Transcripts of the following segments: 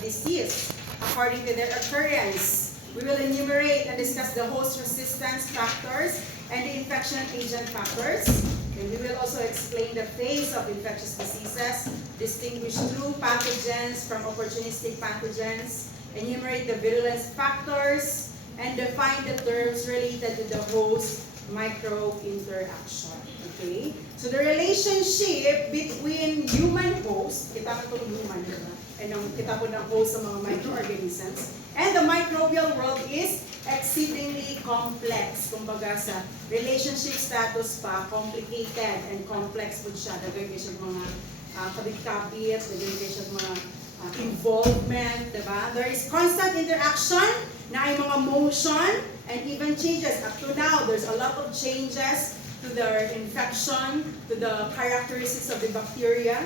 disease according to their occurrence. We will enumerate and discuss the host resistance factors and the infection agent factors. And we will also explain the phase of infectious diseases, distinguish true pathogens from opportunistic pathogens, enumerate the virulence factors, and define the terms related to the host-microbe interaction. Okay? So the relationship between human host, kita ko itong human, and kita ko ng host sa mga microorganisms, and the microbial world is exceedingly complex. Kumbaga sa relationship status pa, complicated and complex po siya. Dagay siya mga kabit-kabit, dagay siya mga involvement, diba? There is constant interaction na ay mga motion and even changes. Up to now, there's a lot of changes to the infection, to the characteristics of the bacteria.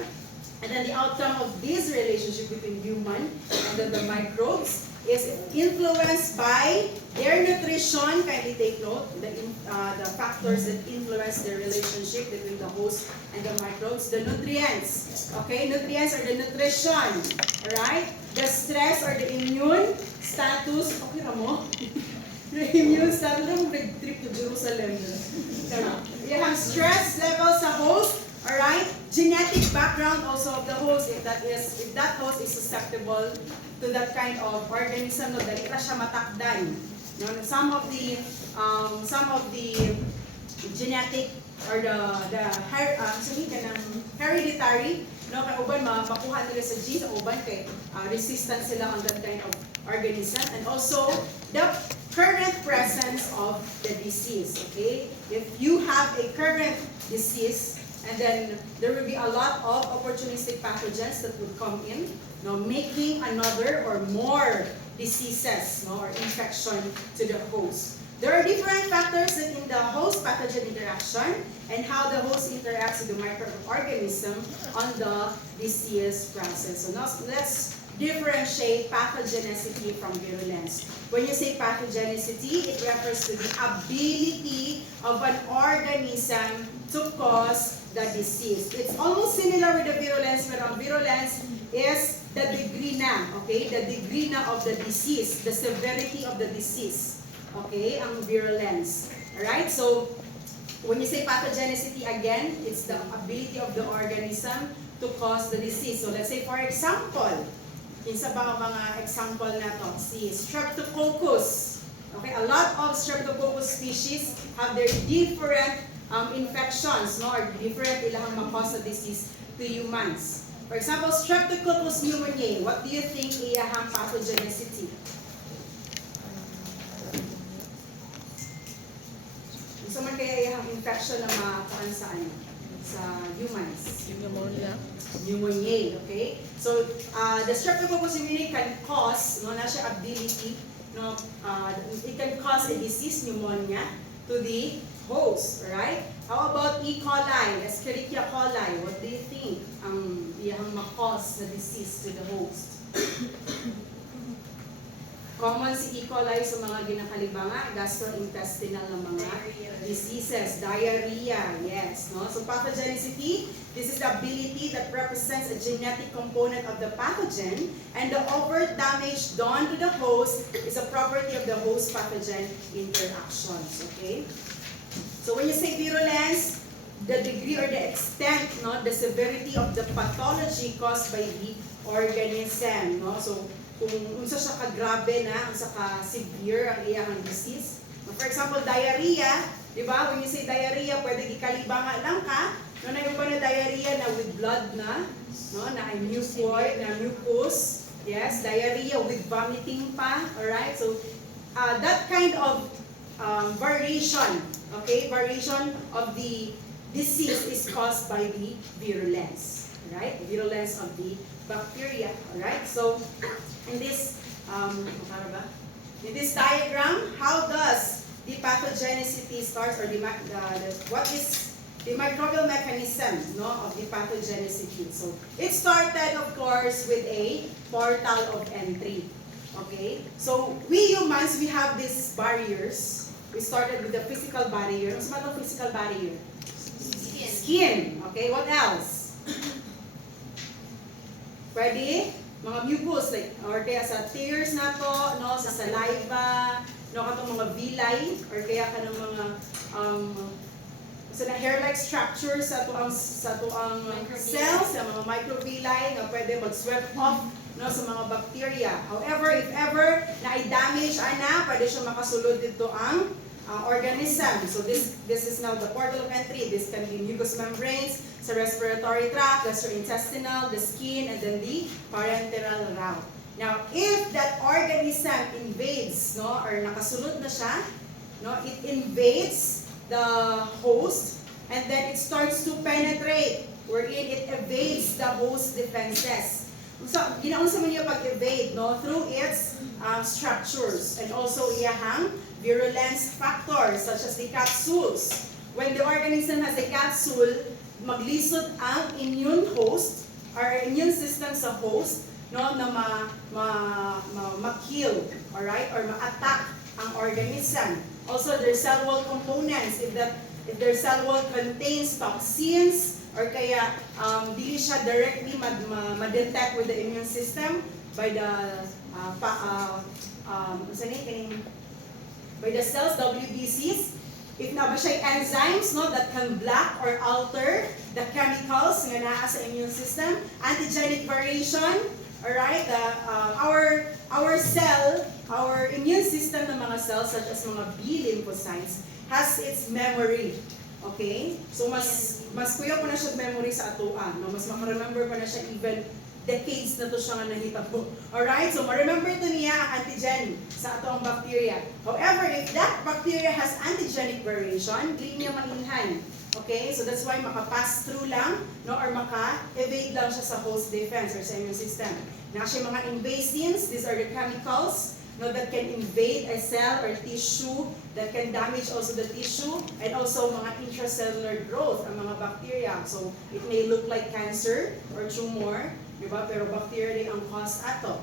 And then the outcome of this relationship between human and then the microbes is influenced by their nutrition. Kindly take note, the factors that influence the relationship between the host and the microbes. The nutrients, okay? Nutrients are the nutrition, alright? The stress or the immune status, okay mo? The immune status, nag-trip to Jerusalem. You have stress levels sa host, alright? Genetic background also of the host, if that host is susceptible to that kind of organism, no, dali ra siya matakdan. No, some of the genetic or the hereditary, no, kay uban makuha nila sa genes, uban kay resistant sila on that kind of organism, and also the current presence of the disease. Okay, if you have a current disease, and then there will be a lot of opportunistic pathogens that would come in, no, making another or more diseases, no, or infection to the host. There are different factors that in the host-pathogen interaction and how the host interacts with the microorganism on the disease process. So now let's differentiate pathogenicity from virulence. When you say pathogenicity, it refers to the ability of an organism to cause the disease. It's almost similar with the virulence, but virulence is the degree na, okay? The degree na of the disease, the severity of the disease, okay? Ang virulence. Alright, so when you say pathogenicity, again, it's the ability of the organism to cause the disease. So let's say, for example, isa ba mga example na to? Si Streptococcus. Okay, a lot of Streptococcus species have their different infections, no, or different ilang ma-cause the disease to humans. For example, Streptococcus pneumoniae. What do you think iyahang pathogenicity? Gusto man kaya iyahang infection na makuan sa ano? Sa humans? Pneumonia, okay? So, the Streptococcus pneumoniae can cause, no, na siya ability, no, it can cause a disease pneumonia to the host, right? How about E. coli, Escherichia coli? What do you think ang iyang ma-cause na disease to the host? Common si E. coli sa mga ginakalibanga, gastrointestinal na mga diseases, diarrhea, yes. No? So pathogenicity, this is the ability that represents a genetic component of the pathogen, and the overt damage done to the host is a property of the host-pathogen interactions, okay? So when you say virulence, the degree or the extent, no, the severity of the pathology caused by the organism, no? So kung unsa siya ka-grabe na, unsa ka-severe ang iyang disease. For example, diarrhea, di ba? When you say diarrhea, pwede gikalibanga lang ka. No, na yung pa na diarrhea na with blood na, no, na ay mucoid, na mucus. Yes, diarrhea with vomiting pa, alright? So, that kind of variation, okay? Variation of the disease is caused by the virulence, right? The virulence of the bacteria, alright? So, in this diagram, how does the pathogenicity start, or what is the microbial mechanism, no, of the pathogenicity? So it started, of course, with a portal of entry. Okay, so we humans, we have these barriers. We started with the physical barrier. What's about the physical barrier? Skin. Okay, what else? Ready? mga mucus like or kaya sa tears na to, no, sa saliva, no, katong mga villi or kaya kanang mga sa hair-like structures sa tuang cells, sa mga microvilli nga pwede mag-swept off, no, sa mga bacteria. However, if ever na i-damage ana, pwede siya makasulod dito ang organism. So this is now the portal of entry. This can be mucous membranes, sa respiratory tract, gastrointestinal, the skin, and then the parenteral route. Now, if that organism invades, no, or nakasulod na siya, no, it invades the host, and then it starts to penetrate, wherein it evades the host defenses. So, ginaunsa man niya pag-evade, no, through its structures, and also iyahang virulence factors, such as the capsules. When the organism has a capsule, maglisod ang immune host, or immune system sa host, no, na ma-kill, alright, or ma-attack ang organism. Also, their cell wall components, if their cell wall contains toxins, or kaya dili siya directly ma-detect with the immune system by the by the cells, WBCs, if na ba siya enzymes, no, that can block or alter the chemicals nga naa sa immune system, antigenic variation, alright, our cell, our immune system ng mga cells such as mga B lymphocytes has its memory. Okay? So mas kuya po na siya memory sa atoan, no? Mas maka-remember pa na siya even decades na to siya nga nahitabo. Alright? So ma-remember to niya ang antigen sa atong bacteria. However, if that bacteria has antigenic variation, di niya mainhan. Okay? So that's why maka-pass through lang, no, or maka-evade lang siya sa host defense or sa immune system. Actually, mga invasins, these are the chemicals, no, that can invade a cell or tissue, that can damage also the tissue, and also mga intracellular growth ang mga bacteria. So it may look like cancer or tumor, diba? Pero bacteria din ang cause ato.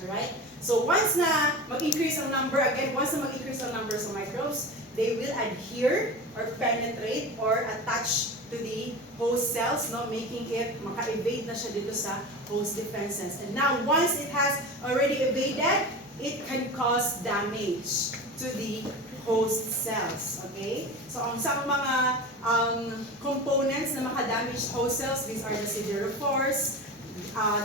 Alright? So once na mag-increase ang number, again, once na mag-increase ang number sa microbes, they will adhere or penetrate or attach to the host cells, no, making it maka-evade na siya dito sa host defenses. And now, once it has already evaded, it can cause damage to the host cells. Okay? So, ang sa mga components na maka-damage host cells, these are the siderophores,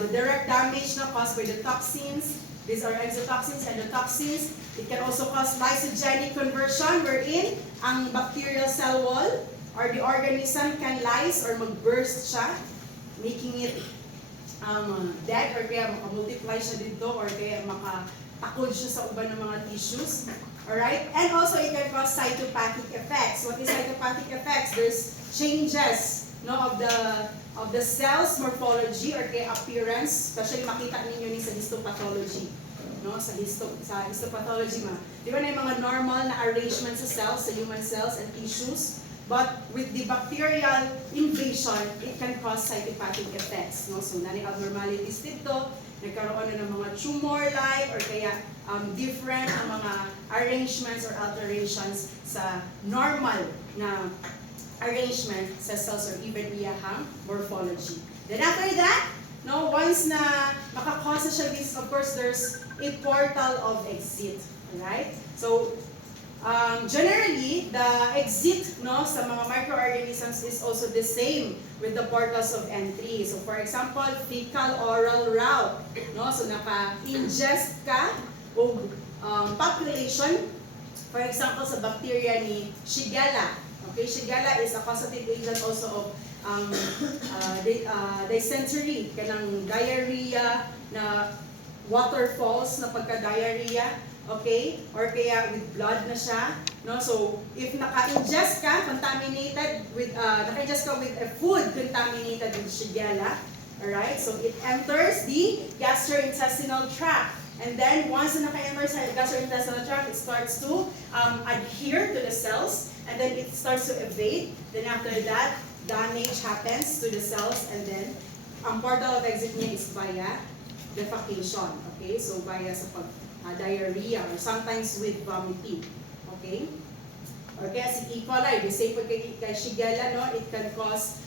the direct damage na caused by the toxins. These are exotoxins and the toxins. It can also cause lysogenic conversion, wherein ang bacterial cell wall or the organism can lyse or mag-burst siya, making it dead, or kaya maka-multiply siya dito, or kaya makatakod siya sa uban ng mga tissues. Alright? And also, it can cause cytopathic effects. What is cytopathic effects? There's changes, no, of the cell's morphology or kaya appearance, especially makita ninyo ni sa histopathology, no, sa histopathology ma. Di ba na yung mga normal na arrangement sa cells, sa human cells and tissues, but with the bacterial invasion, it can cause cytopathic effects, no. So nani abnormalities dito, nagkaroon na ng mga tumor-like or kaya different ang mga arrangements or alterations sa normal na arrangement sa cells or even iyahang morphology. Then after that, no, once na makakause siya this, of course, there's a portal of exit. Right? So, generally, the exit, no, sa mga microorganisms is also the same with the portals of entry. So, for example, fecal-oral route. No? So, naka-ingest ka o population, for example, sa bacteria ni Shigella. Okay, Shigella is a causative agent also of dysentery, kanang diarrhea na waterfalls na pagka-diarrhea, okay? Or kaya with blood na siya, no? So, if naka-ingest ka, contaminated with, naka-ingest ka with a food contaminated with Shigella, alright? So, it enters the gastrointestinal tract. And then, once na naka-enter sa gastrointestinal tract, it starts to adhere to the cells, and then it starts to evade. Then after that, damage happens to the cells, and then ang portal of exit niya is via defecation. Okay? So, via sa diarrhea, or sometimes with vomiting. Okay? Or kaya si E. coli, the same pag kay Shigella, no? It can cause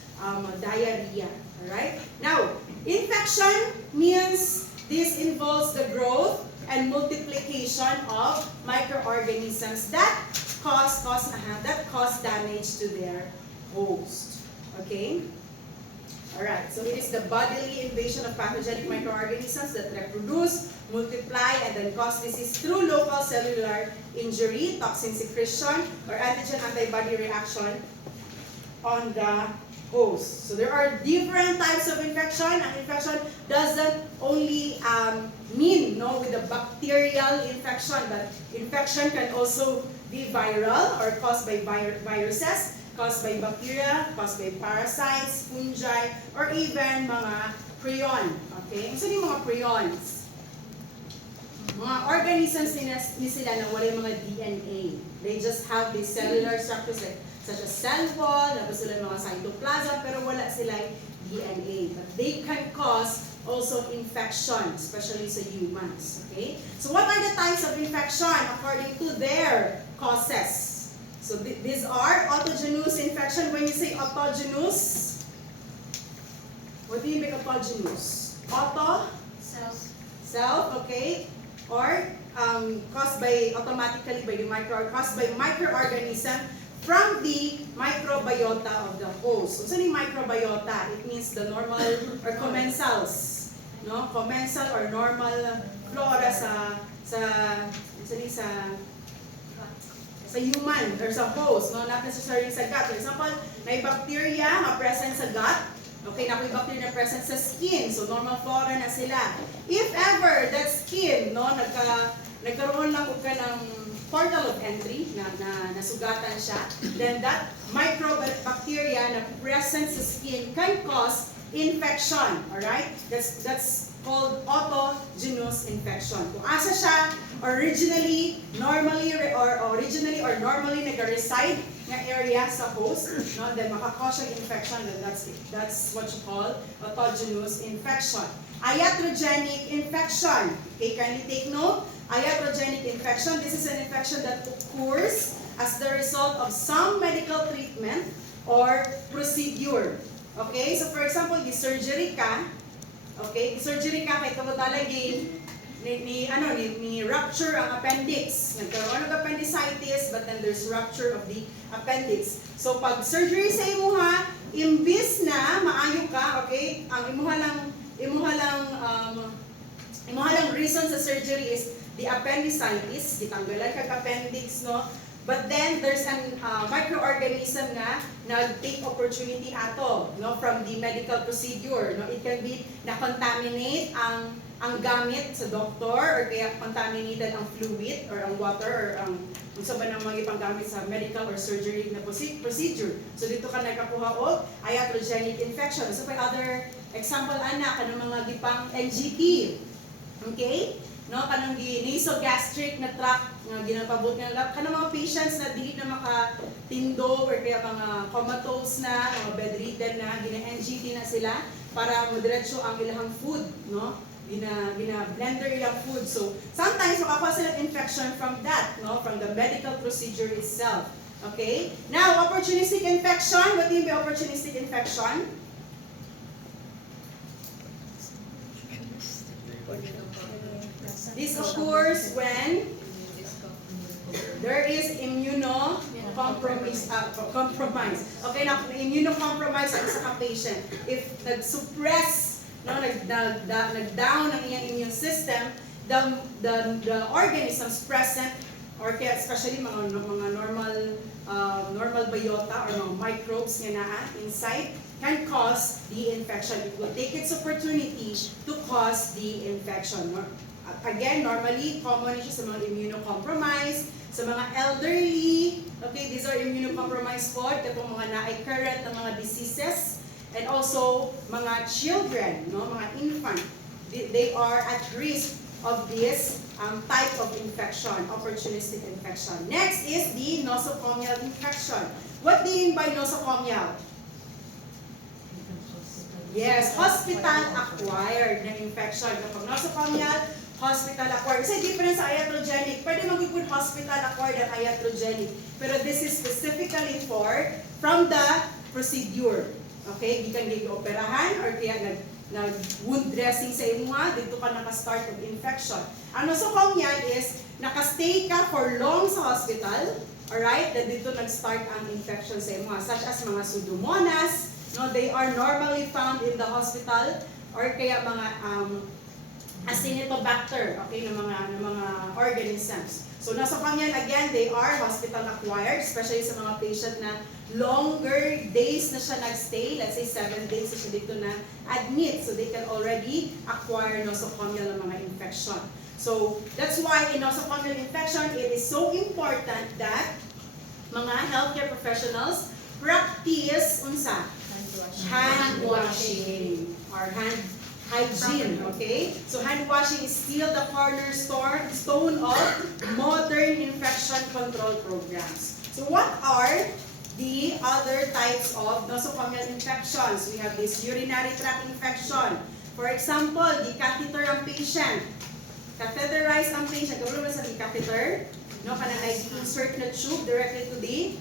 diarrhea. Alright? Now, infection means This involves the growth and multiplication of microorganisms that cause damage to their host. Okay? Alright, so it is the bodily invasion of pathogenic microorganisms that reproduce, multiply, and then cause disease through local cellular injury, toxin secretion, or antigen-antibody reaction on the host. So there are different types of infection. Ang infection doesn't only mean with the bacterial infection, but infection can also be viral or caused by viruses, caused by bacteria, caused by parasites, fungi, or even mga prion. Okay? So yung mga prions, mga organisms ni sila na wala yung mga DNA. They just have these cellular structures such as cell wall, tapos sila mga cytoplasm, pero wala silang DNA. But they can cause also infection, especially sa humans. Okay? So what are the types of infection according to their causes? So these are autogenous infection. When you say autogenous, what do you mean autogenous? Auto? Self, okay? Or caused by microorganism from the microbiota of the host. So, yung microbiota? It means the normal or commensals, no? Commensal or normal flora sa human or sa host, no? Not necessarily sa gut. For example, may bacteria na present sa gut. Okay, na may bacteria na present sa skin. So, normal flora na sila. If ever that skin, no, nagkaroon lang ka ng portal of entry na nasugatan siya, then that microbacteria na present sa skin can cause infection. Alright? That's called autogenous infection. Kung asa siya normally nag-reside na area sa host, no, then makakause siya infection, then that's what you call autogenous infection. Iatrogenic infection. Okay, can you take note? Iatrogenic infection, this is an infection that occurs as the result of some medical treatment or procedure. Okay, so for example, surgery ka, kay tumatalagin ni rupture ang appendix. Nagkaroon ng appendicitis, but then there's rupture of the appendix. So pag surgery sa imuha, imbis na maayo ka, okay, ang imuha lang reason sa surgery is the appendicitis, gitanggalan kag appendix, no? But then there's an microorganism na nag-take opportunity ato, no, from the medical procedure, no? It can be na-contaminate ang gamit sa doctor, or kaya contaminated ang fluid or ang water or ang unsa ba nang mga ipanggamit sa medical or surgery na procedure. So dito ka nagkakuha og iatrogenic infection. So by other example kanang mga gipang NGT. Okay? No, kanang nasogastric na tract nga ginapabot nga kanang mga patients na dili na makatindo or kaya mga comatose na, mga bedridden na, gina-NGT na sila para madiretso ang ilang food, no? Blender ilang food. So sometimes makakuha sila infection from that, no, from the medical procedure itself. Okay? Now, opportunistic infection. What do you mean by opportunistic infection? This occurs when there is immunocompromise. Okay, now immunocompromise ang isa ka patient. If nag-suppress, no, nag-down ang iyang immune system, the organisms present, or kaya especially mga normal biota or mga microbes nga naa inside, can cause the infection. It will take its opportunity to cause the infection. Again, normally, common siya sa mga immunocompromised, sa mga elderly, okay, these are immunocompromised po, katong mga na-current ng mga diseases, and also mga children, no, mga infant, they are at risk of this type of infection, opportunistic infection. Next is the nosocomial infection. What do you mean by nosocomial? Yes, hospital-acquired na infection. Kapag nosocomial, hospital-acquired. Kasi difference sa iatrogenic. Pwede mag-good hospital-acquired at iatrogenic. Pero this is specifically from the procedure. Okay? Gikan operahan or kaya wound dressing sa imo dito ka naka-start of infection. Ang nosocomial is naka-stay ka for long sa hospital, alright? Then dito nag-start ang infection sa imo, such as mga Pseudomonas, no, they are normally found in the hospital, or kaya mga Acinetobacter, okay, ng mga organisms. So nosocomial again, they are hospital acquired, especially sa mga patient na longer days na siya nagstay, let's say 7 days na siya dito na admit, so they can already acquire nosocomial ng mga infection. So that's why in nosocomial infection, it is so important that mga healthcare professionals practice unsa? Hand washing or hand hygiene, okay? So hand washing is still the cornerstone of modern infection control programs. So what are the other types of nosocomial infections? We have this urinary tract infection. For example, the catheter ang patient. Catheterize ang patient. Gawin mo sa catheter. No, kanang insert na tube directly to the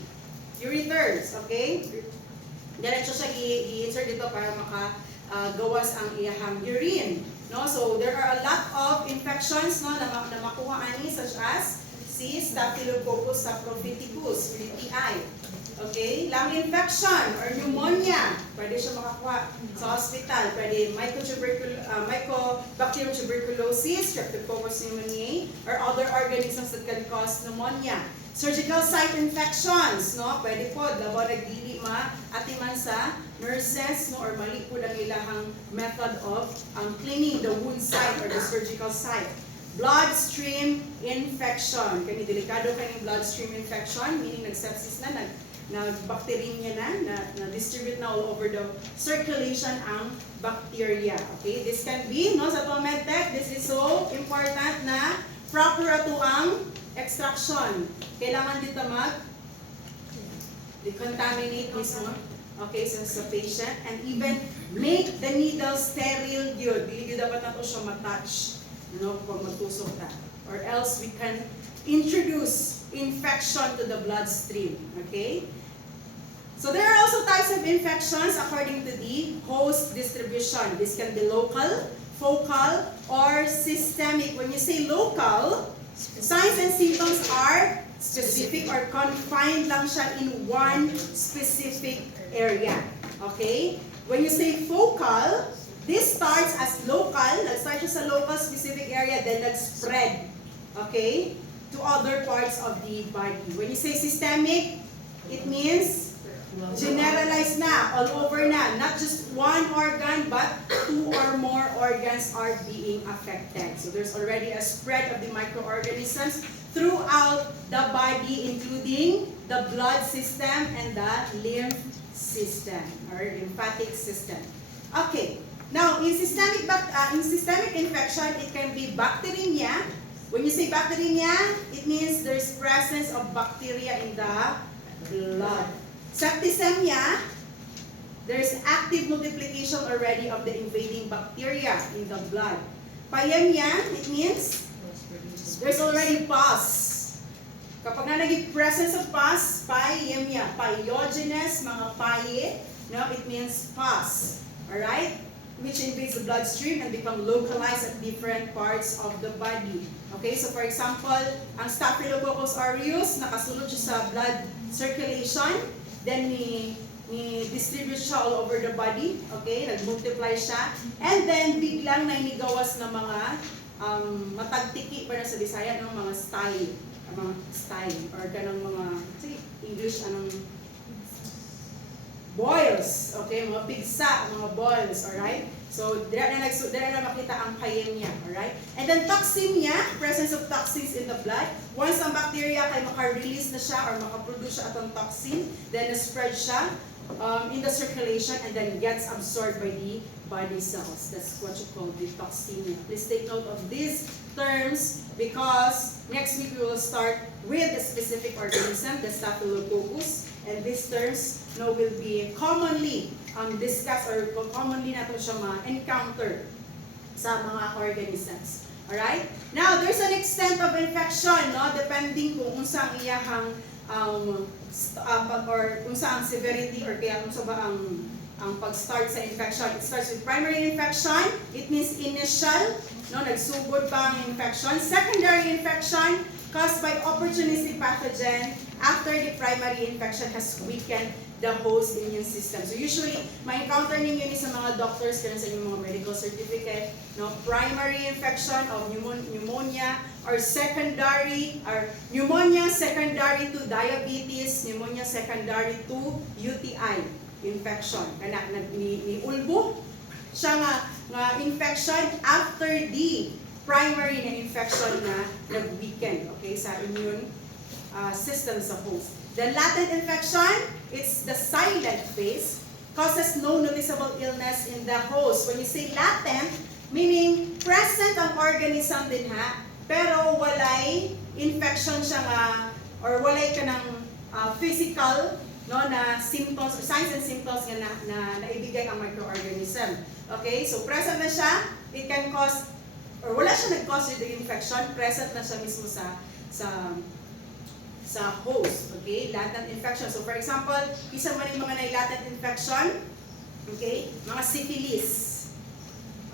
ureters, okay? Diretso siya i-insert dito para gawas ang iyahang urine, no? So there are a lot of infections, no, na makuha ani, such as si Staphylococcus saprophyticus, UTI. Okay, lung infection or pneumonia, pwede siya makakuha sa hospital. Pwede Mycobacterium tuberculosis, Streptococcus pneumoniae, or other organisms that can cause pneumonia. Surgical site infections, no? Pwede po, labaw nagdili atiman sa nurses, no? Or mali po ang ilahang method of cleaning the wound site or the surgical site. Bloodstream infection. Kani delikado kani bloodstream infection, meaning nag-sepsis na, nag-bacteremia na distribute na all over the circulation ang bacteria. Okay, this can be, no, sa medtech, this is so important na proper ato ang extraction. Kailangan dito decontaminate mismo, okay, sa patient, and even make the needle sterile yun. Hindi dapat na ito siya matouch, no, pag magtusok na. Or else we can introduce infection to the bloodstream, okay? So there are also types of infections according to the host distribution. This can be local, focal, or systemic. When you say local, signs and symptoms are specific or confined lang siya in one specific area. Okay? When you say focal, this starts as local, nag-start siya sa local specific area, then nag-spread, okay, to other parts of the body. When you say systemic, it means generalized na, all over na. Not just one organ, but 2 or more organs are being affected. So there's already a spread of the microorganisms throughout the body, including the blood system and the lymph system or lymphatic system. Okay. Now, in systemic infection, it can be bacteremia. When you say bacteremia, it means there's presence of bacteria in the blood. Septicemia, there's active multiplication already of the invading bacteria in the blood. Pyemia, it means there's already pus. Kapag na naging presence of pus, pyemia, pyogenes, mga pye, no, it means pus. Alright? Which invades the bloodstream and become localized at different parts of the body. Okay, so for example, ang Staphylococcus aureus, nakasulod siya sa blood circulation, then ni-distribute siya all over the body, okay, nag-multiply siya, and then biglang nainigawas na mga matagtiki para sa Bisaya, ng mga style, or kanang mga, sige, English, anong, boils, okay, mga pigsa, mga boils, alright? So, dira na makita ang pyemia, alright? And then toxemia, presence of toxins in the blood. Once ang bacteria kay maka-release na siya or maka-produce siya atong toxin, then spread siya in the circulation and then gets absorbed by the body cells. That's what you call the toxemia. Please take note of these terms because next week we will start with a specific organism, the Staphylococcus, and these terms will be commonly discussed or commonly natin siya ma-encounter sa mga organisms. Alright? Now, there's an extent of infection, no? Depending kung unsa ang iyahang or kung sa ang severity or kaya kung sa ba ang ang pag-start sa infection. It starts with primary infection. It means initial, no, nagsugod pa ang infection. Secondary infection caused by opportunistic pathogen after the primary infection has weakened the host immune system. So usually, ma-encounter ninyo ni sa mga doctors kaya sa inyong mga medical certificate, no, primary infection of pneumonia or secondary or pneumonia secondary to diabetes, pneumonia secondary to UTI infection. Kana ni ulbo siya nga infection after the primary na infection na nag-weaken, okay, sa immune system sa host. The latent infection, it's the silent phase, causes no noticeable illness in the host. When you say latent, meaning present ang organism din ha, pero walay infection siya nga, or walay ka ng physical, no, na symptoms, signs and symptoms nga na naibigay ang microorganism. Okay, so present na siya, it can cause, or wala siya nag-cause the infection, present na siya mismo sa host, okay? Latent infection. So for example, isa man yung mga latent infection, okay? Mga syphilis.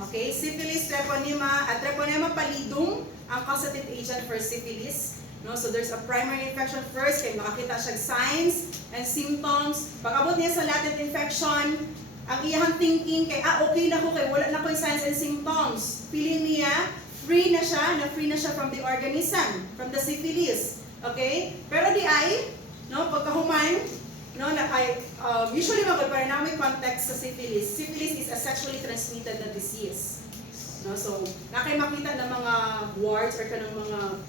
Okay? Syphilis, treponema, at treponema pallidum ang causative agent for syphilis. No? So there's a primary infection first, kaya makakita siya signs and symptoms. Pag-abot niya sa latent infection, ang iyang thinking kay okay na ko, kay wala na ko yung signs and symptoms. Feeling niya, free na siya from the organism, from the syphilis. Okay? Pero di ay, no, pagkahuman, no, na kay, usually para namin context sa syphilis. Syphilis is a sexually transmitted na disease. No, so, nakay makita ng mga warts or kanang mga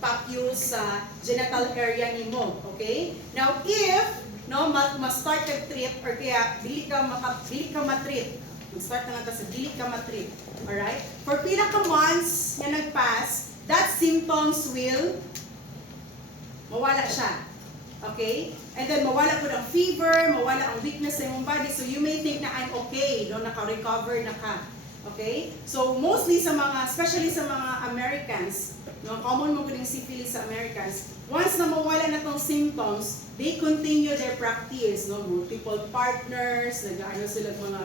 papules sa genital area nimo. Okay? Now, if, no, ma-start ka trip or kaya dili ka ma-trip. Mag-start na nga sa dili ka ma-trip. Alright? For pila ka months na nag-pass, that symptoms will mawala siya. Okay? And then mawala po ang fever, mawala ang weakness sa imong body. So you may think na I'm okay, no, naka-recover na ka. Okay? So mostly sa mga, especially sa mga Americans, no, common mo kuning syphilis sa Americans, once na mawala na tong symptoms, they continue their practice, no, multiple partners, nag-ano sila mga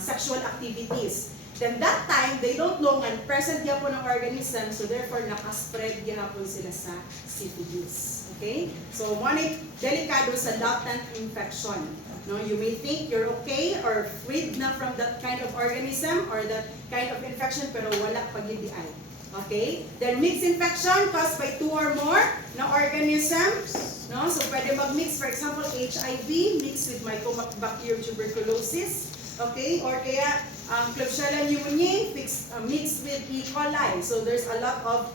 sexual activities. Then that time, they don't know nga present gyapon ang organism, so therefore naka-spread gyapon sila sa syphilis. Okay? So money delikado sa latent infection. No, you may think you're okay or freed na from that kind of organism or that kind of infection, pero wala pa gyud di ay. Okay? Then mixed infection caused by 2 or more na organisms. No, so pwede mag-mix, for example, HIV mixed with Mycobacterium tuberculosis. Okay? Or kaya Klebsiella pneumoniae mixed with E. coli. So there's a lot of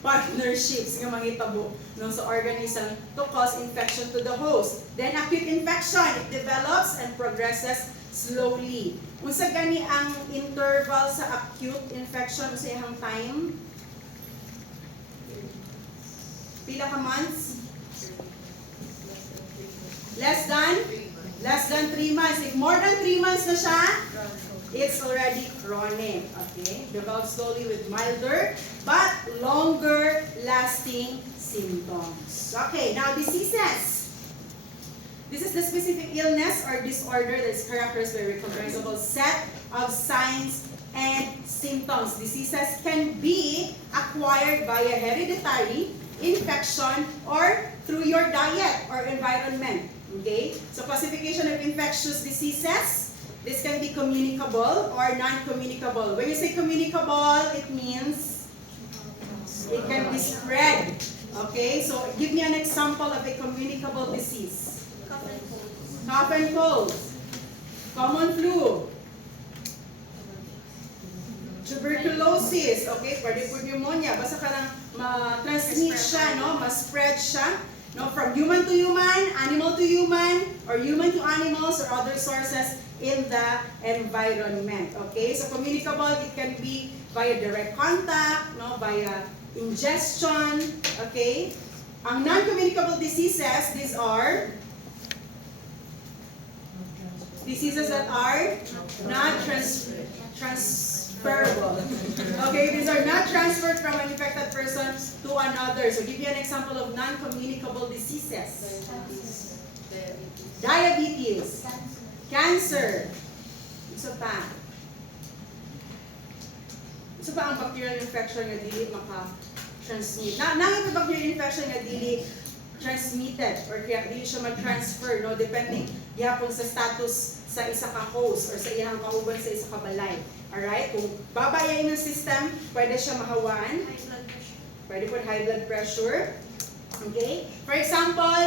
partnerships nga mahitabo, no, sa organism to cause infection to the host. Then acute infection, it develops and progresses slowly. Unsa gani ang interval sa acute infection sa ihang time? Pila ka months? Less than 3 months. If more than 3 months na siya, it's already chronic. Okay? Develops slowly with milder but longer lasting symptoms. Okay, now diseases. This is the specific illness or disorder that is characterized by a recognizable set of signs and symptoms. Diseases can be acquired by a hereditary infection or through your diet or environment. Okay? So classification of infectious diseases, this can be communicable or non-communicable. When you say communicable, it means it can be spread. Okay? So give me an example of a communicable disease. Cough and cold. Common flu. Tuberculosis. Okay? Pwede po pneumonia. Basta ka lang ma-transmit siya, no? Ma-spread siya. No, from human to human, animal to human, or human to animals, or other sources in the environment. Okay, so communicable, it can be via direct contact, no, via ingestion. Okay, ang non-communicable diseases, these are diseases that are not transferable. Okay, these are not transferred from an infected person to another. So give you an example of non-communicable diseases. Diabetes. Cancer. Isa pa. Isa pa ang bacterial infection nga dili maka-transmit. Nanging bacterial infection nga dili transmitted or kaya dili siya mag-transfer, no? Depending gihapon sa status sa isa ka host or sa iyang kauban sa isa ka balay. Alright? Kung baba yung immune system, pwede siya mahawaan. Pwede po high blood pressure. Okay? For example,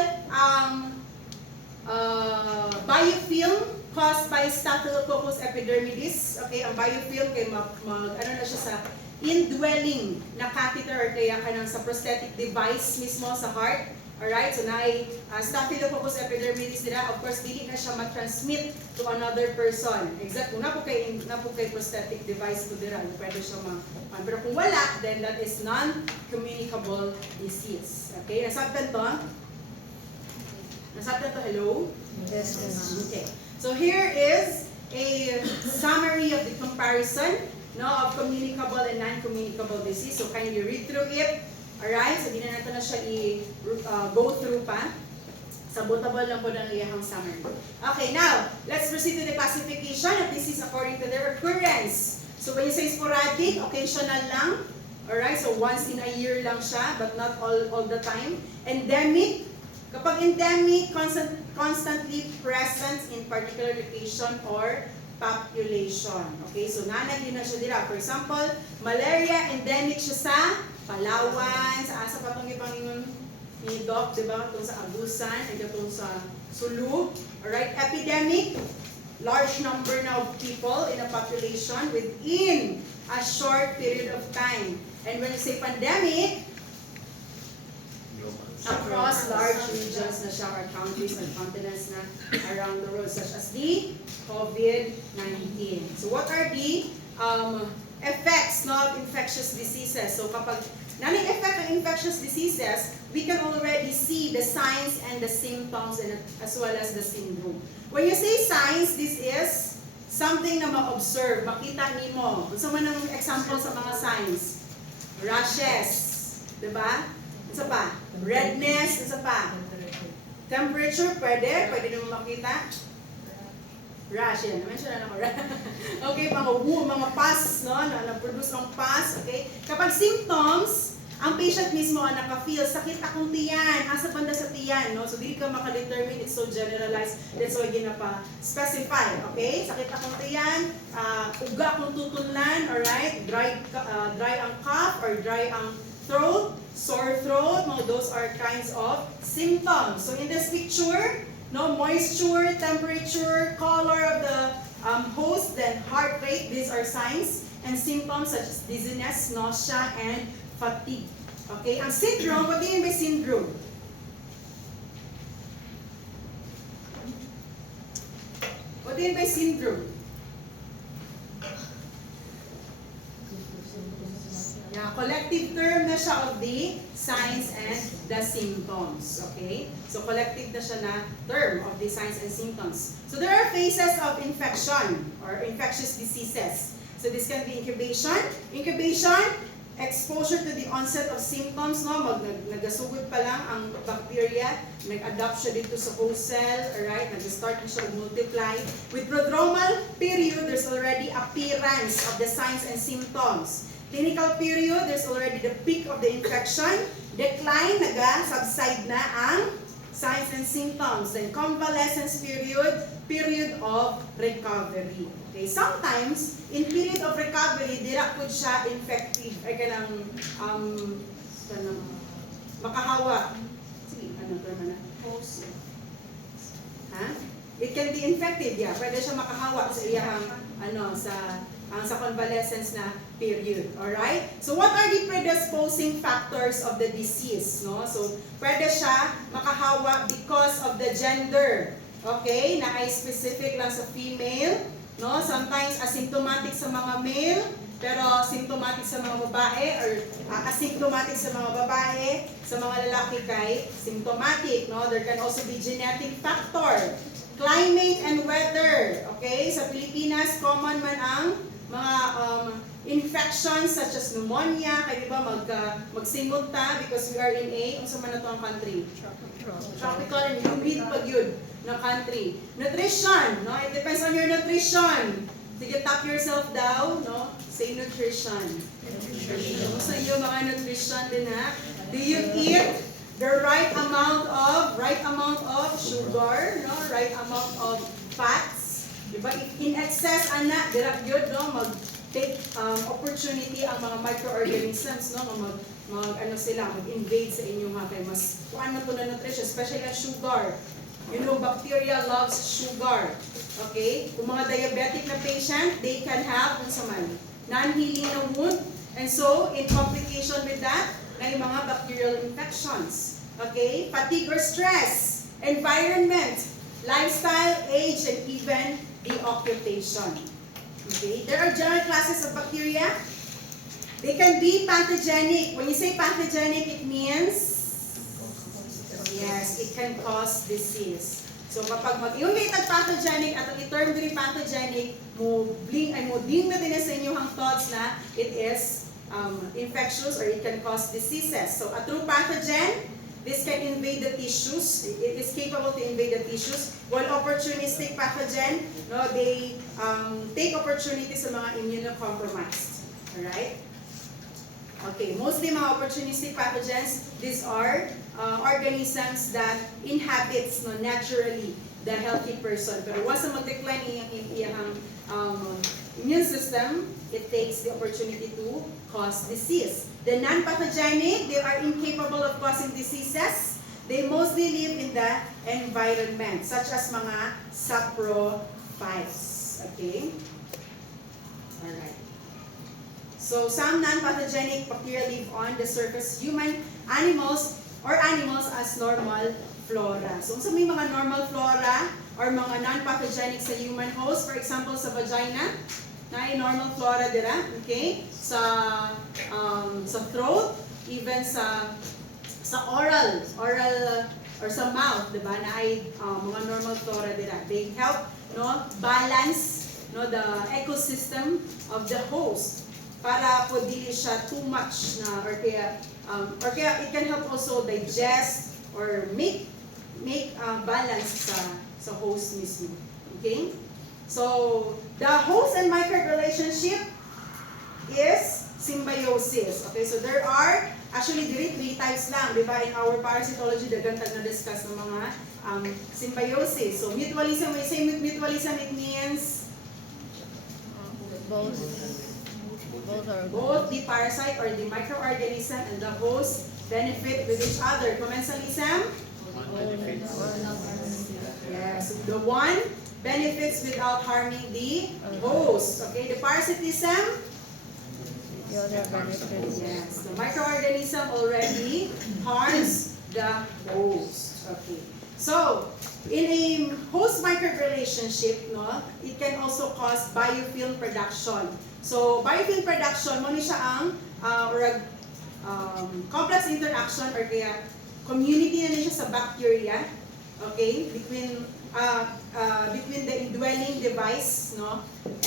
biofilm caused by Staphylococcus epidermidis. Okay, ang biofilm kay ano na siya sa indwelling na catheter or kaya kanang sa prosthetic device mismo sa heart. Alright, so naay Staphylococcus epidermidis nila. Of course, dili na siya ma-transmit to another person. Exact, kung na po kay prosthetic device to dira, pwede siya pero kung wala, then that is non-communicable disease. Okay, nasabtan to? Nasabtan to, hello? Yes, Okay. So here is a summary of the comparison, no, of communicable and non-communicable disease. So kindly read through it. Alright? So di na natin na siya go through pa. Sabotable lang po ng iyahang summary. Okay, now, let's proceed to the classification of disease according to their occurrence. So when you say sporadic, occasional lang. Alright? So once in a year lang siya, but not all the time. Endemic. Kapag endemic, constantly present in particular location or population. Okay, so nanay yun na siya dira. For example, malaria, endemic siya sa Palawan, sa asa pa itong ipangingon ni Doc, di ba? Itong sa Agusan, itong sa Sulu. Alright, epidemic, large number na of people in a population within a short period of time. And when you say pandemic, across large regions na siya or countries and continents na around the world, such as the COVID-19. So what are the effects of infectious diseases? So kapag naning effect ng infectious diseases, we can already see the signs and the symptoms and as well as the syndrome. When you say signs, this is something na ma-observe, makita nimo. Gusto mo ng example sa mga signs? Rashes, di ba? Isa pa? Redness, isa pa? Temperature, pwede naman makita. Rash, yan. Na-mention na ako. Okay, mga pus, no? Na-produce ng pus, okay? Kapag symptoms, ang patient mismo ang naka-feel, sakit akong tiyan, asa banda sa tiyan, no? So, hindi ka makadetermine, it's so generalized, that's why ginapa-specify, okay? Sakit akong tiyan, uga akong tutulan, alright? Dry ang cough or dry ang throat, sore throat, no, those are kinds of symptoms. So in this picture, no, moisture, temperature, color of the host, then heart rate, these are signs and symptoms such as dizziness, nausea, and fatigue. Okay, ang syndrome, what do you mean by syndrome? What do you mean by syndrome? Yeah, collective term na siya of the signs and the symptoms. Okay? So collective na siya na term of the signs and symptoms. So there are phases of infection or infectious diseases. So this can be incubation. Incubation, exposure to the onset of symptoms, no? Nagasugod pa lang ang bacteria, nag-adapt siya dito sa host cell, alright? Nag-start na siya multiply. With prodromal period, there's already appearance of the signs and symptoms. Clinical period, there's already the peak of the infection. Decline, subside na ang signs and symptoms. Then convalescence period of recovery. Okay, sometimes, in period of recovery, dira po siya infective. Ay kanang, makahawa. Sige, ano term na? Ha? It can be infected, yeah. Pwede siya makahawa sa iyang, sa convalescence na period. Alright? So, what are the predisposing factors of the disease? No? So, pwede siya makahawa because of the gender. Okay? Na ay specific lang sa female. No? Sometimes asymptomatic sa mga male, pero symptomatic sa mga babae or asymptomatic sa mga babae, sa mga lalaki kay symptomatic. No? There can also be genetic factor. Climate and weather. Okay? Sa Pilipinas, common man ang mga infections such as pneumonia, kaya ba magsimot ta because we are in a, unsa man na to ang country? Tropical and humid pag yun na country. Nutrition, no? It depends on your nutrition. Sige, tap yourself down, no? Say nutrition. So yung mga nutrition din ha. Do you eat the right amount of sugar, no? Right amount of fats? Diba? If in excess, anak, dirap yun, no? Mag-take opportunity ang mga microorganisms, no? Mag-invade sa inyong kay mas kuan na to na nutrition, especially ang sugar. You know, bacteria loves sugar. Okay? Kung mga diabetic na patient, they can have non-healing na wound. And so, in complication with that, may mga bacterial infections. Okay? Fatigue or stress, environment, lifestyle, age, and even the occupation. Okay? There are general classes of bacteria. They can be pathogenic. When you say pathogenic, it means yes, it can cause disease. So kapag yung pathogenic at ang i-term din pathogenic, mo bling na din sa inyong thoughts na it is infectious or it can cause diseases. So a true pathogen, this can invade the tissues. It is capable to invade the tissues. While opportunistic pathogen, no, they take opportunity sa mga immunocompromised. Alright? Okay, mostly mga opportunistic pathogens, these are organisms that inhabits naturally the healthy person. Pero once na mag-decline iyang immune system, it takes the opportunity to cause disease. The non-pathogenic, they are incapable of causing diseases. They mostly live in the environment, such as mga saprophytes. Okay? Alright. So, some non-pathogenic bacteria live on the surface animals as normal flora. So, may mga normal flora or mga non-pathogenic sa human host. For example, sa vagina, na normal flora dira, okay? Sa throat, even sa oral or sa mouth, diba? Na ay mga normal flora dira. They help balance the ecosystem of the host para po dili siya too much na or kaya it can help also digest or make balance sa host mismo. Okay? So, the host and microbe relationship is symbiosis. Okay, so there are actually three types lang, di ba? In our parasitology, dagantag na discuss ng mga symbiosis. So, mutualism, when you say mutualism, it means both the parasite or the microorganism and the host benefit with each other. Commensalism? Yes, the one benefits without harming the host. Okay, the parasitism? The other benefits. Yes, the microorganism already harms the host. Okay, so in a host-microbe relationship, it can also cause biofilm production. So biofilm production, mo ni siya ang complex interaction or kaya community na siya sa bacteria. Okay, between the indwelling device,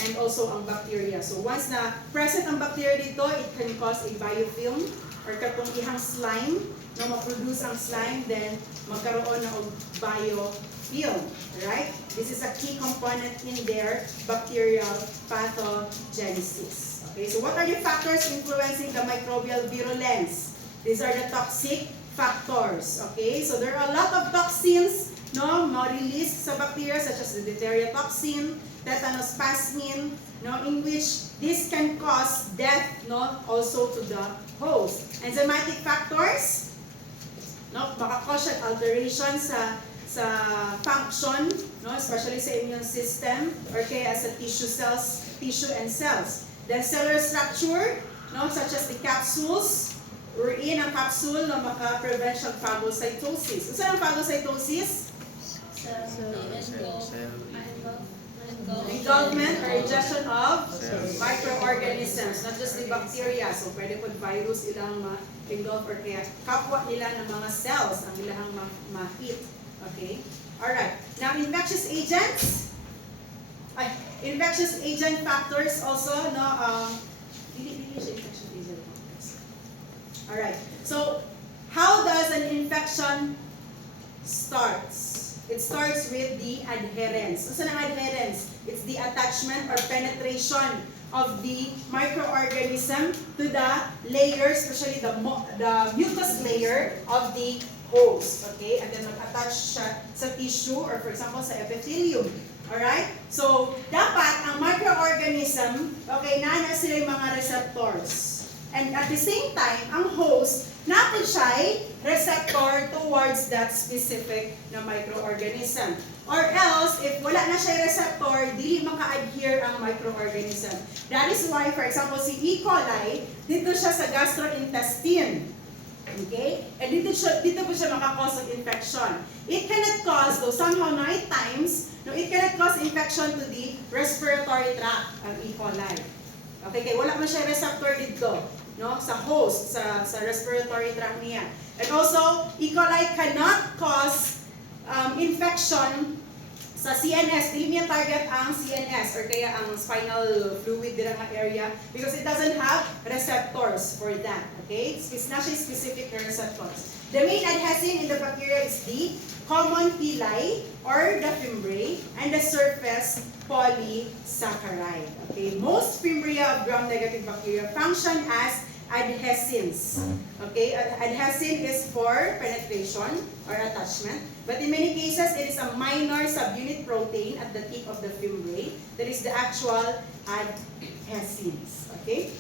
and also ang bacteria. So once na present ang bacteria dito, it can cause a biofilm or katong ihang slime, ma-produce ang slime, then magkaroon na og biofilm, right? This is a key component in their bacterial pathogenesis. Okay, so what are the factors influencing the microbial virulence? These are the toxic factors. Okay, so there are a lot of toxins ma-release sa bacteria such as the diphtheria toxin, tetanus plasmin, in which this can cause death also to the host. Enzymatic factors, maka-cause alteration sa function, especially sa immune system or kaya sa tissue and cells. Then cellular structure, such as the capsules, wherein ang capsule maka-prevent siyang phagocytosis. Ano ang phagocytosis? Engulfment or ingestion of microorganisms, not just the bacteria. So, pwede po virus ilang ma-engulf or kaya kapwa nila ng mga cells ang ilang ma-hit. Okay? Alright. Now, infectious agent factors also, hindi siya infection agent factors. Alright, so how does an infection starts? It starts with the adherence. Ano ang adherence? It's the attachment or penetration of the microorganism to the layer, especially the mucus layer of the host. Okay? And then mag-attach siya sa tissue or for example sa epithelium. Alright? So, dapat ang microorganism, okay, nana sila yung mga receptors. And at the same time, ang host, natin siya ay receptor towards that specific na microorganism. Or else, if wala na siya receptor, dili maka-adhere ang microorganism. That is why, for example, si E. coli, dito siya sa gastrointestine. Okay? And dito po siya maka-cause of infection. It cannot cause, though somehow 9 times, no, it cannot cause infection to the respiratory tract, ang E. coli. Okay, kaya wala man siya receptor dito, no, sa host, sa respiratory tract niya. And also, E. coli cannot cause infection sa CNS. Dili niya target ang CNS or kaya ang spinal fluid dira nga area because it doesn't have receptors for that. Okay? It's not siya specific receptors. The main adhesing in the bacteria is the common pili or the fimbriae and the surface polysaccharide. Okay? Most fimbria of gram-negative bacteria function as adhesins. Okay? Adhesin is for penetration or attachment. But in many cases, it is a minor subunit protein at the tip of the fimbriae that is the actual adhesins. Okay?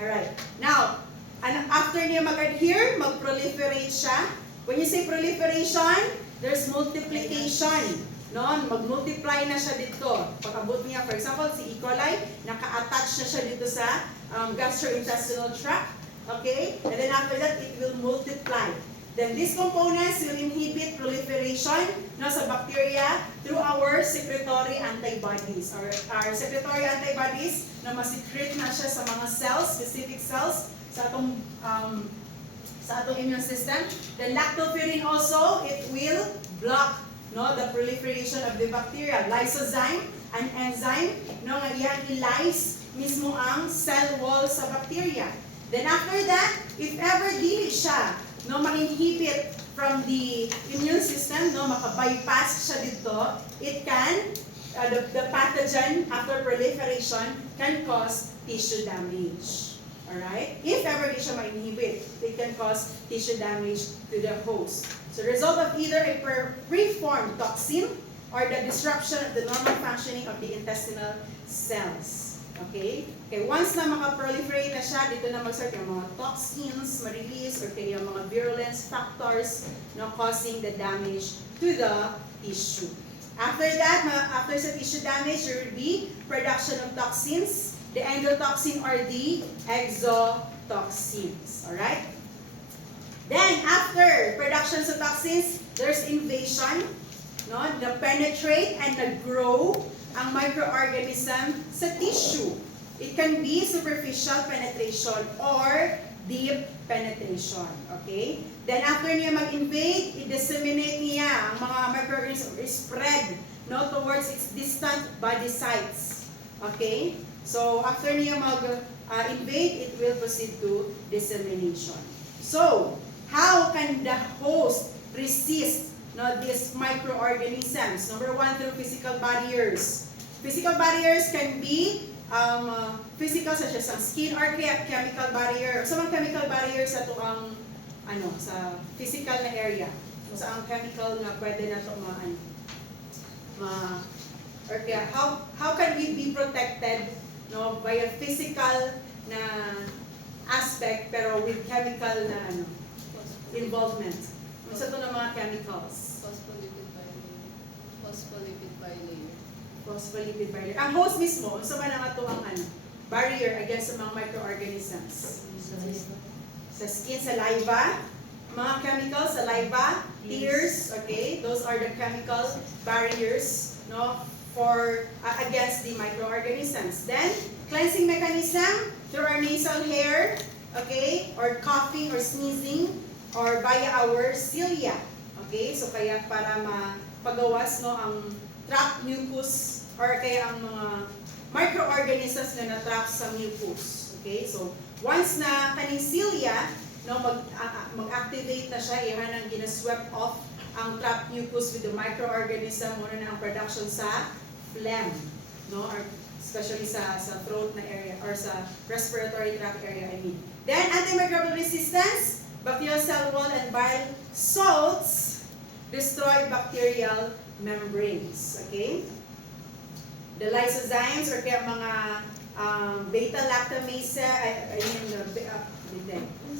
Alright. Now, after niya mag-adhere, mag-proliferate siya. When you say proliferation, there's multiplication. No? Mag-multiply na siya dito. Pag-abot niya, for example, si E. coli, naka-attach na siya dito sa gastrointestinal tract. Okay? And then after that, it will multiply. Then these components will inhibit proliferation no, sa bacteria through our secretory antibodies. Our secretory antibodies na masecrete na siya sa mga cells, specific cells, sa atong immune system. The lactoferrin also, it will block no, the proliferation of the bacteria. Lysozyme, an enzyme, no, nga iyang i-lyse mismo ang cell wall sa bacteria. Then after that, if ever dili siya no, ma-inhibit from the immune system, no, maka-bypass siya dito, it can, the pathogen after proliferation can cause tissue damage. Alright? If ever di siya ma-inhibit, it can cause tissue damage to the host. So result of either a preformed toxin or the disruption of the normal functioning of the intestinal cells. Okay? Okay, once na maka-proliferate na siya, dito na mag-start yung mga toxins, ma-release, or kaya yung mga virulence factors no, causing the damage to the tissue. After that, after sa tissue damage, there will be production of toxins, the endotoxin or the exotoxins. Alright? Then, after production of toxins, there's invasion, no? Na penetrate and na-grow ang microorganism sa tissue. It can be superficial penetration or deep penetration. Okay? Then after niya mag-invade, i-disseminate niya ang mga microorganism or spread no, towards its distant body sites. Okay? So after niya mag-invade, it will proceed to dissemination. So, how can the host resist no, these microorganisms? Number one, through physical barriers. Physical barriers can be physical such as ang skin or chemical barrier. So, ang chemical barrier sa ito ang sa physical na area. So, ang chemical na pwede na ito or kaya, how can we be protected no, by a physical na aspect pero with chemical na involvement? Isa ito ng mga chemicals. Phospholipid bilayer. Phospholipid barrier. Ang host mismo, unsa man ang ato ang barrier against sa mga microorganisms? Sa skin, saliva, mga chemicals, saliva, tears, okay? Those are the chemical barriers, no, for against the microorganisms. Then, cleansing mechanism through our nasal hair, okay? Or coughing or sneezing, or via our cilia. Okay? So, kaya para mapagawas no, ang trapped mucus or kaya ang mga microorganisms na na-trap sa mucus. Okay, so once na kaning cilia, no, mag-activate na siya, iha nang gina-swept off ang trapped mucus with the microorganism, muna na ang production sa phlegm, no, or especially sa throat na area or sa respiratory tract area, I mean. Then antimicrobial resistance, bacterial cell wall and bile salts destroy bacterial membranes. Okay? The lysozymes or kaya mga beta-lactamase,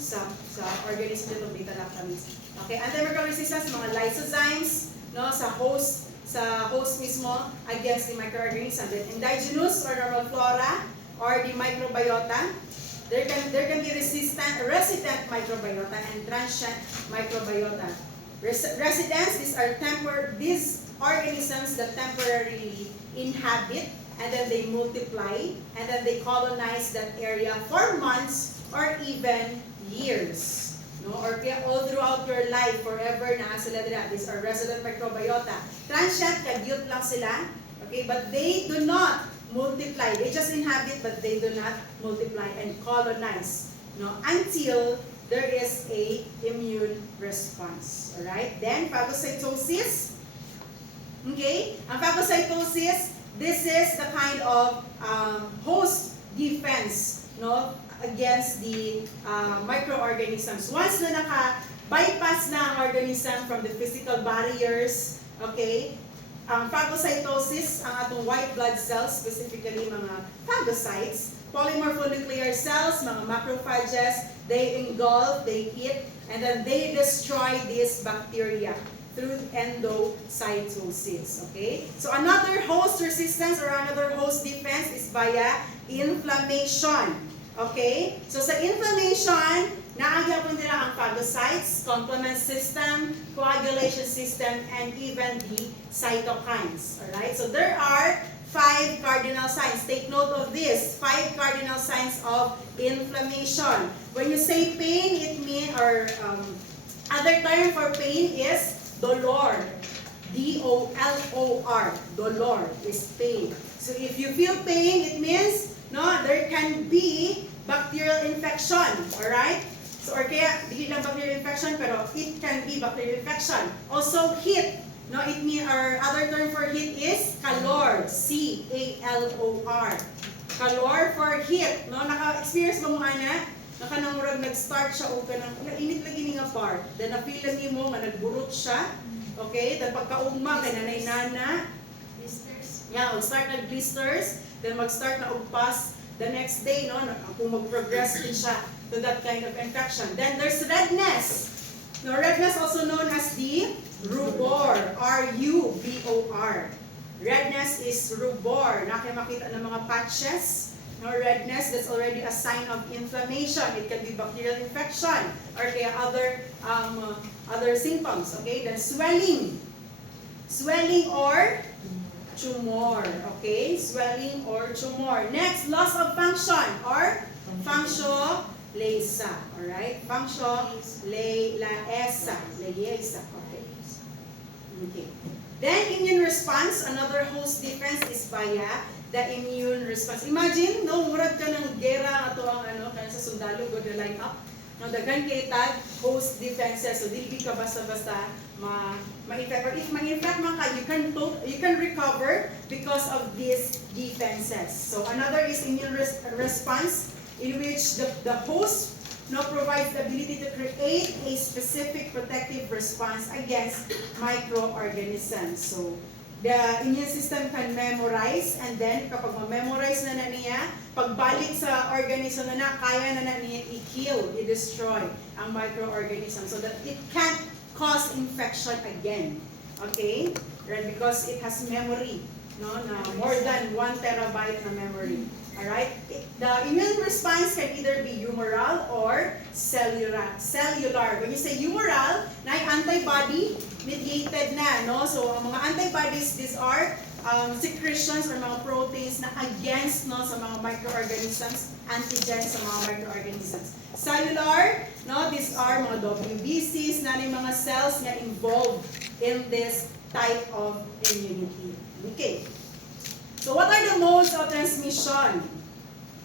sa organism nito beta-lactamase. Okay, antimicrobial resistance, mga lysozymes, no, sa host mismo against the microorganism. Then indigenous or normal flora or the microbiota, there can be resident microbiota and transient microbiota. Residents, these organisms that temporarily inhabit and then they multiply and then they colonize that area for months or even years. No, or kaya all throughout your life, forever na sila dira. These are resident microbiota. Transient, kadyot lang sila. Okay, but they do not multiply. They just inhabit, but they do not multiply and colonize. No, until there is a immune response. Alright? Then, phagocytosis. Okay? Ang phagocytosis, this is the kind of host defense, no, against the microorganisms. Once na naka-bypass na ang organism from the physical barriers, okay, ang phagocytosis, ang atong white blood cells, specifically mga phagocytes, polymorphonuclear cells, mga macrophages, they engulf, they eat, and then they destroy this bacteria through endocytosis. Okay? So another host resistance or another host defense is via inflammation. Okay? So sa inflammation, naagapon nila ang phagocytes, complement system, coagulation system, and even the cytokines. Alright? So there are 5 cardinal signs. Take note of this. 5 cardinal signs of inflammation. When you say pain, it means, or other term for pain is dolor. D-O-L-O-R. Dolor is pain. So if you feel pain, it means, no, there can be bacterial infection. Alright? So, or kaya, hindi lang bacterial infection, pero it can be bacterial infection. Also, heat. No, it means, our other term for heat is calor. C-A-L-O-R. Calor for heat. No, naka-experience mo mga na, nakanamurag nag-start siya o kanang, init lagi nga part. Then, na-feel lang mo, nga nagburot siya. Okay? Then, pagkaugma, kay nanay-nana. Blisters. Yeah, start nag-blisters. Then, mag-start na ugpas. The next day, no, kung mag-progress din siya to that kind of infection. Then, there's redness. Now, redness also known as the rubor, R-U-B-O-R. Redness is rubor. Makita ng mga patches. No, redness, that's already a sign of inflammation. It can be bacterial infection or kaya other symptoms. Okay, then swelling. Swelling or tumor. Okay, swelling or tumor. Next, loss of function or functiolasa. Alright, functiolasa. Okay. Then, immune response, another host defense is via the immune response. Imagine, no, murag ka ng gera ato ang kaya sa sundalo, go the line up. No, daghan kay tag host defenses. So, dili ka basta-basta ma-infect. Or if ma-infect man ka, you can recover because of these defenses. So, another is immune response in which the host provides the ability to create a specific protective response against microorganisms. So, the immune system can memorize, and then kapag ma-memorize na niya, pagbalik sa organism na kaya na niya i-kill, i-destroy ang microorganism so that it can't cause infection again. Okay? Right? Because it has memory, no? Na more than 1 terabyte na memory. Alright? The immune response can either be humoral or cellular. When you say humoral, na antibody mediated na, no? So, ang mga antibodies, these are secretions or mga proteins na against, no, sa mga microorganisms, antigens sa mga microorganisms. Cellular, no, these are mga WBCs na mga cells na involved in this type of immunity. Okay. So what are the modes of transmission?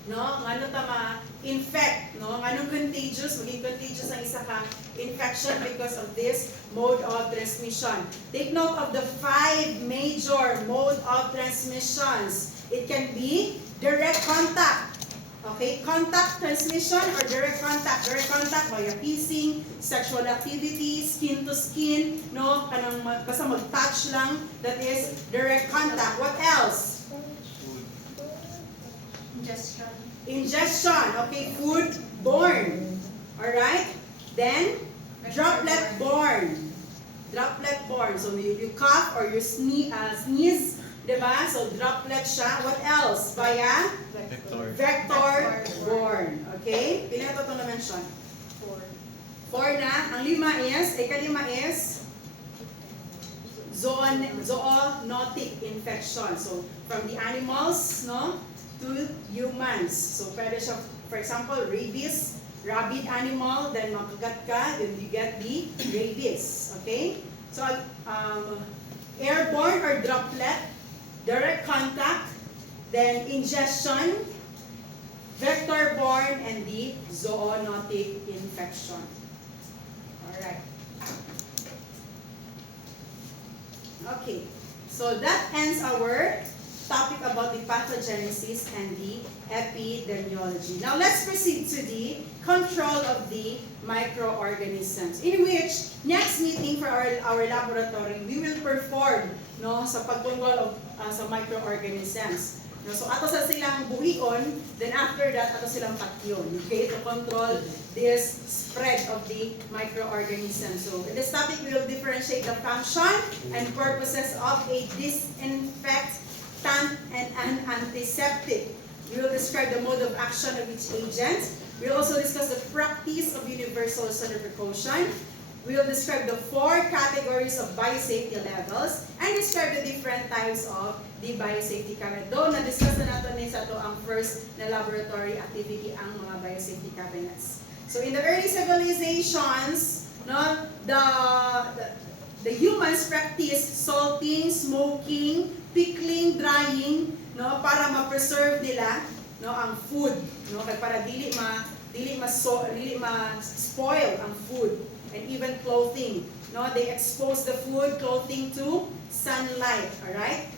No, ano ta infect, no? Anong contagious? Maging contagious ang isa kang infection because of this mode of transmission. Take note of the 5 major mode of transmissions. It can be direct contact. Okay, contact transmission or direct contact. Direct contact via kissing, sexual activity, skin to skin, no? Kanang basta mag-touch lang, that is direct contact. What else? Ingestion. Ingestion, okay, food-borne. Alright? Then, droplet-borne. Droplet-borne. So, you cough or you sneeze, diba? So, droplet siya. What else? Via? Vector-borne. Okay? Pila ito itong na-mention? 4 na. Ang ikalima is zoonotic infection. So, from the animals, no? To humans. So, pwede siya, for example, rabies, rabid animal, then makagat ka, then you get the rabies. Okay? So, airborne or droplet, direct contact, then ingestion, vector-borne, and the zoonotic infection. Alright. Okay. So, that ends our topic about the pathogenesis and the epidemiology. Now, let's proceed to the control of the microorganisms, in which next meeting for our laboratory, we will perform sa pagkontrol of sa microorganisms. No, so, ato sa silang buhion, then after that, ato silang patyon, okay, to control this spread of the microorganisms. So, in this topic, we will differentiate the function and purposes of a disinfectant and an antiseptic. We will describe the mode of action of each agent. We will also discuss the practice of universal standard precaution. We will describe the 4 categories of biosafety levels and describe the different types of the biosafety cabinet. Though na-discuss na natin sa ito ang first na laboratory activity ang mga biosafety cabinets. So in the early civilizations, no, the humans practice salting, smoking, pickling, drying, no, para ma-preserve nila, no, ang food, no, kay para dili ma-spoil ang food, and even clothing, no, they expose the food, clothing to sunlight. All right.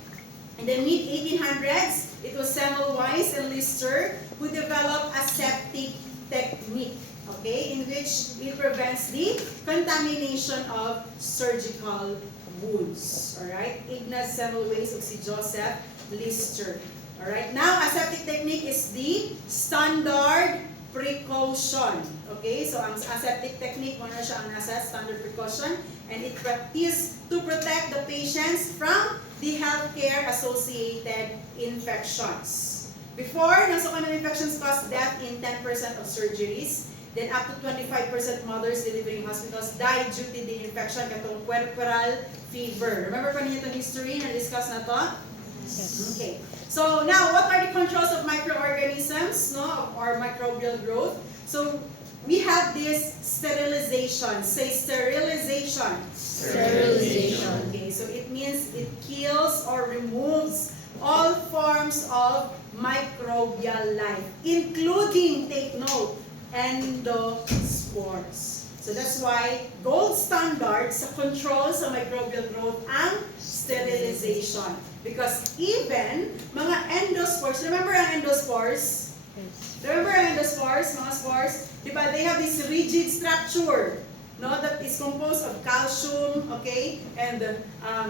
In the mid-1800s, it was Semmelweis and Lister who developed aseptic technique, okay, in which it prevents the contamination of surgical wounds. Alright? Ignaz Semmelweis o si Joseph Lister. Alright? Now, aseptic technique is the standard precaution. Okay? So, ang aseptic technique, muna siya ang nasa standard precaution, and it practiced to protect the patients from the healthcare-associated infections. Before, nosocomial infections cause death in 10% of surgeries. Then up to 25% mothers delivering hospitals die due to the infection katong puerperal fever. Remember pa ninyo itong history na discuss na to? Yes. Okay. So now, what are the controls of microorganisms, no, or microbial growth? So we have this sterilization. Say sterilization. Sterilization. Okay, so it means it kills or removes all forms of microbial life, including, take note, endospores. So that's why gold standard sa control sa microbial growth ang sterilization. Because even mga endospores, remember ang endospores? Yes. Remember ang endospores, mga spores? Diba, they have this rigid structure, no, that is composed of calcium, okay, and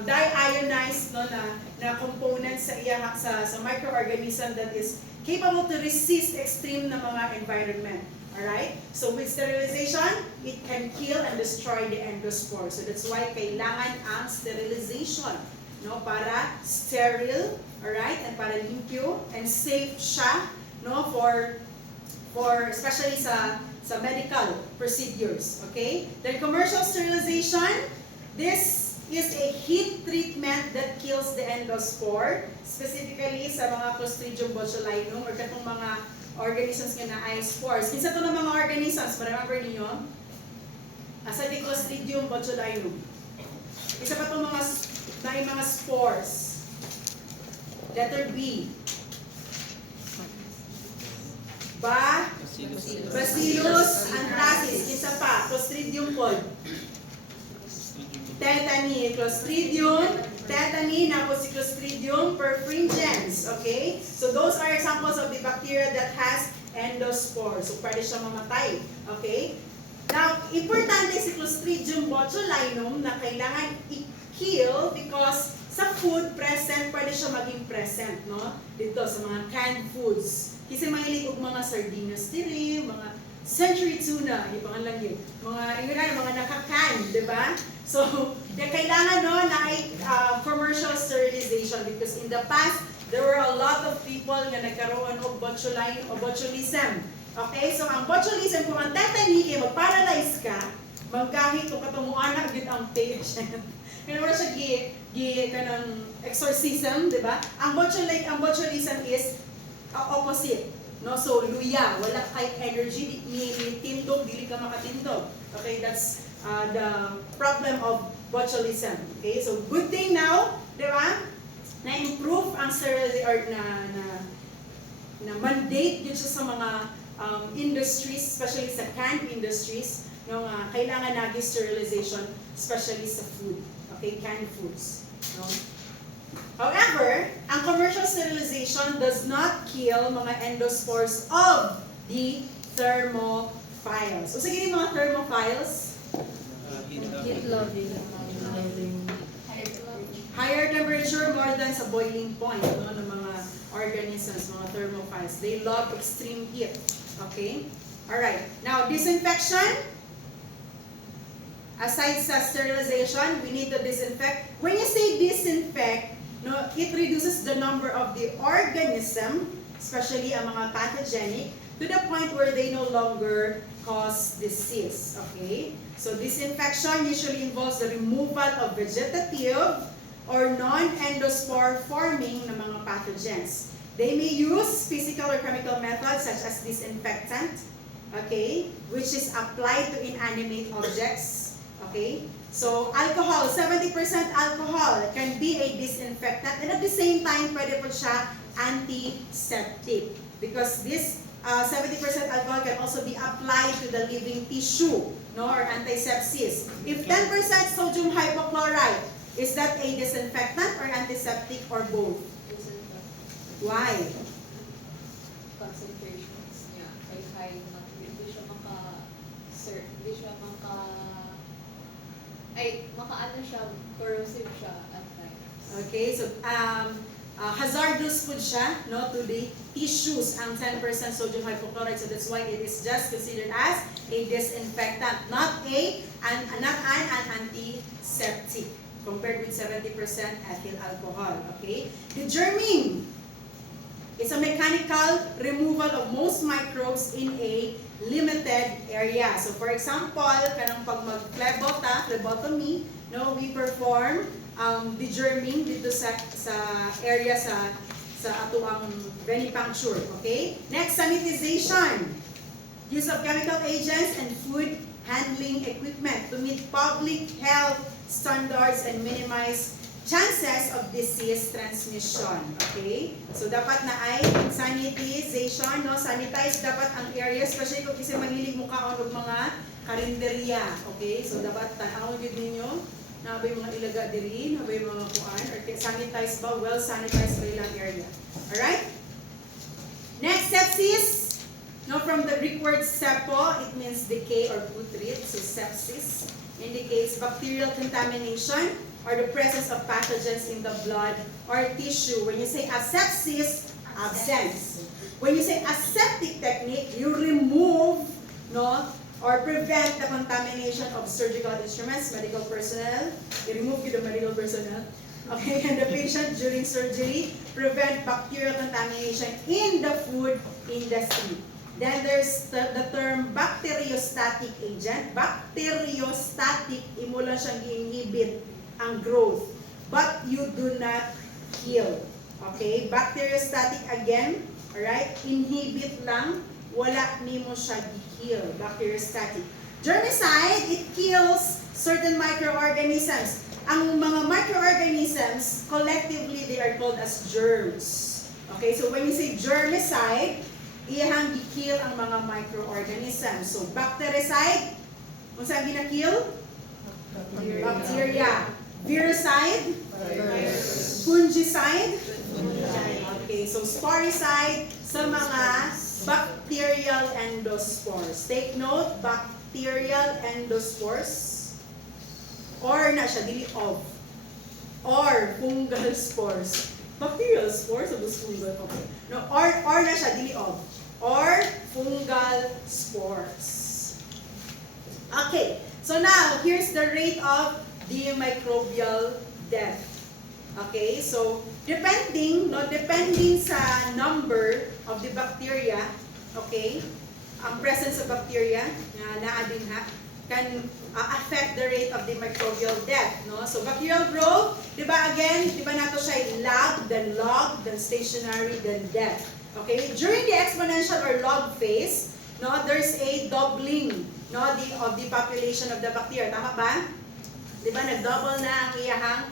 diionized, no, na components sa microorganism that is capable to resist extreme na mga environment. Alright? So with sterilization, it can kill and destroy the endospore. So that's why kailangan ang sterilization, no, para sterile, alright, and para limpyo and safe siya, no, for especially sa medical procedures, okay? Then commercial sterilization, this is a heat treatment that kills the endospore, specifically sa mga Clostridium botulinum or katong mga organisms nga na ay spores. Kinsa to ng mga organisms, remember niyo? Asa di Clostridium botulinum. Isa pa itong mga spores. Letter B. Bacillus anthracis. Isa pa. Clostridium pod. Tetany. Clostridium. Tetany. Tapos si Clostridium perfringens. Okay? So those are examples of the bacteria that has endospores. So pwede siya mamatay. Okay? Now, importante si Clostridium botulinum na kailangan i-kill because sa food present, pwede siya maging present, no? Dito sa mga canned foods. Kasi mahilig og mga sardinas diri, mga century tuna, yung mga lang yun. Mga naka-can, di ba? So, kailangan no na ay commercial sterilization because in the past, there were a lot of people na nagkaroon og botulism. Okay, so ang botulism, kung ang tetany kay mag-paralyze ka, magkahit o katumuan na agad ang patient. Kaya wala siya kanang exorcism, di ba? Ang botulism is opposite. No? So, luya, wala kay energy, ni tindog, dili ka makatindog. Okay, that's the problem of botulism. Okay, so good thing now, di ba? Na-improve ang sterility or na mandate yun siya sa mga industries, especially sa canned industries, no, kailangan naging sterilization, especially sa food. Okay, canned foods. No? However, ang commercial sterilization does not kill mga endospores of the thermophiles. O sige yung mga thermophiles? Heat loving. Higher temperature more than sa boiling point, no, ng mga organisms, mga thermophiles. They love extreme heat. Okay? Alright. Now, disinfection. Aside sa sterilization, we need to disinfect. When you say disinfect, no, it reduces the number of the organism, especially ang mga pathogenic, to the point where they no longer cause disease. Okay? So, disinfection usually involves the removal of vegetative or non-endospore forming na mga pathogens. They may use physical or chemical methods such as disinfectant, okay, which is applied to inanimate objects, okay. So, alcohol, 70% alcohol can be a disinfectant and at the same time, pwede po siya antiseptic because this 70% alcohol can also be applied to the living tissue, no, or antisepsis. If 10% sodium hypochlorite, is that a disinfectant or antiseptic or both? Why? Concentrations niya ay high na hindi siya makaano siya, corrosive siya at times. Okay, so hazardous food siya, no, to the tissues ang 10% sodium hypochlorite, so that's why it is just considered as a disinfectant, not an antiseptic compared with 70% ethyl alcohol. Okay, degerming. It's a mechanical removal of most microbes in a limited area. So for example, kanang pag phlebotomy, no, we perform degerming dito sa area sa ato ang venipuncture. Okay? Next, sanitization. Use of chemical agents and food handling equipment to meet public health standards and minimize chances of disease transmission. Okay? So, dapat na ay sanitization, no? Sanitize dapat ang area, especially kung kasi mahilig mo kaon og mga karinderya. Okay? So, dapat tanawin yun ninyo na abay mga ilaga diri, na abay mga kuan, or sanitize ba? Well sanitize ba ilang area. Alright? Next, sepsis. No, from the Greek word sepo, it means decay or putrid. So, sepsis indicates bacterial contamination or the presence of pathogens in the blood or tissue. When you say asepsis, absence. When you say aseptic technique, you remove, no, or prevent the contamination of surgical instruments, medical personnel. You remove the medical personnel. Okay, and the patient during surgery, prevent bacterial contamination in the food industry. Then there's the term bacteriostatic agent. Bacteriostatic, imo lang siyang i-inhibit ang growth, but you do not kill. Okay? Bacteriostatic again, alright? Inhibit lang, wala nimo siya i-kill. Bacteriostatic. Germicide, it kills certain microorganisms. Ang mga microorganisms, collectively, they are called as germs. Okay? So when you say germicide, iyahang gi-kill ang mga microorganisms. So bactericide, kung saan gina-kill? Bacteria. Virucide? Fungicide? Okay, so sporicide sa mga bacterial endospores. Take note, bacterial endospores. Or na siya, dili of. Or fungal spores. Bacterial spores o fungal? Okay. No, or na siya, dili of. Or fungal spores. Okay, so now, here's the rate of the microbial death. Okay, so depending sa number of the bacteria, okay, ang presence of bacteria na naadin ha, can affect the rate of the microbial death, no? So bacterial growth, di ba nato siya lag, then log, then stationary, then death. Okay, during the exponential or log phase, no, there's a doubling, no, of the population of the bacteria. Tama ba? Di ba, nag-double na ang iyahang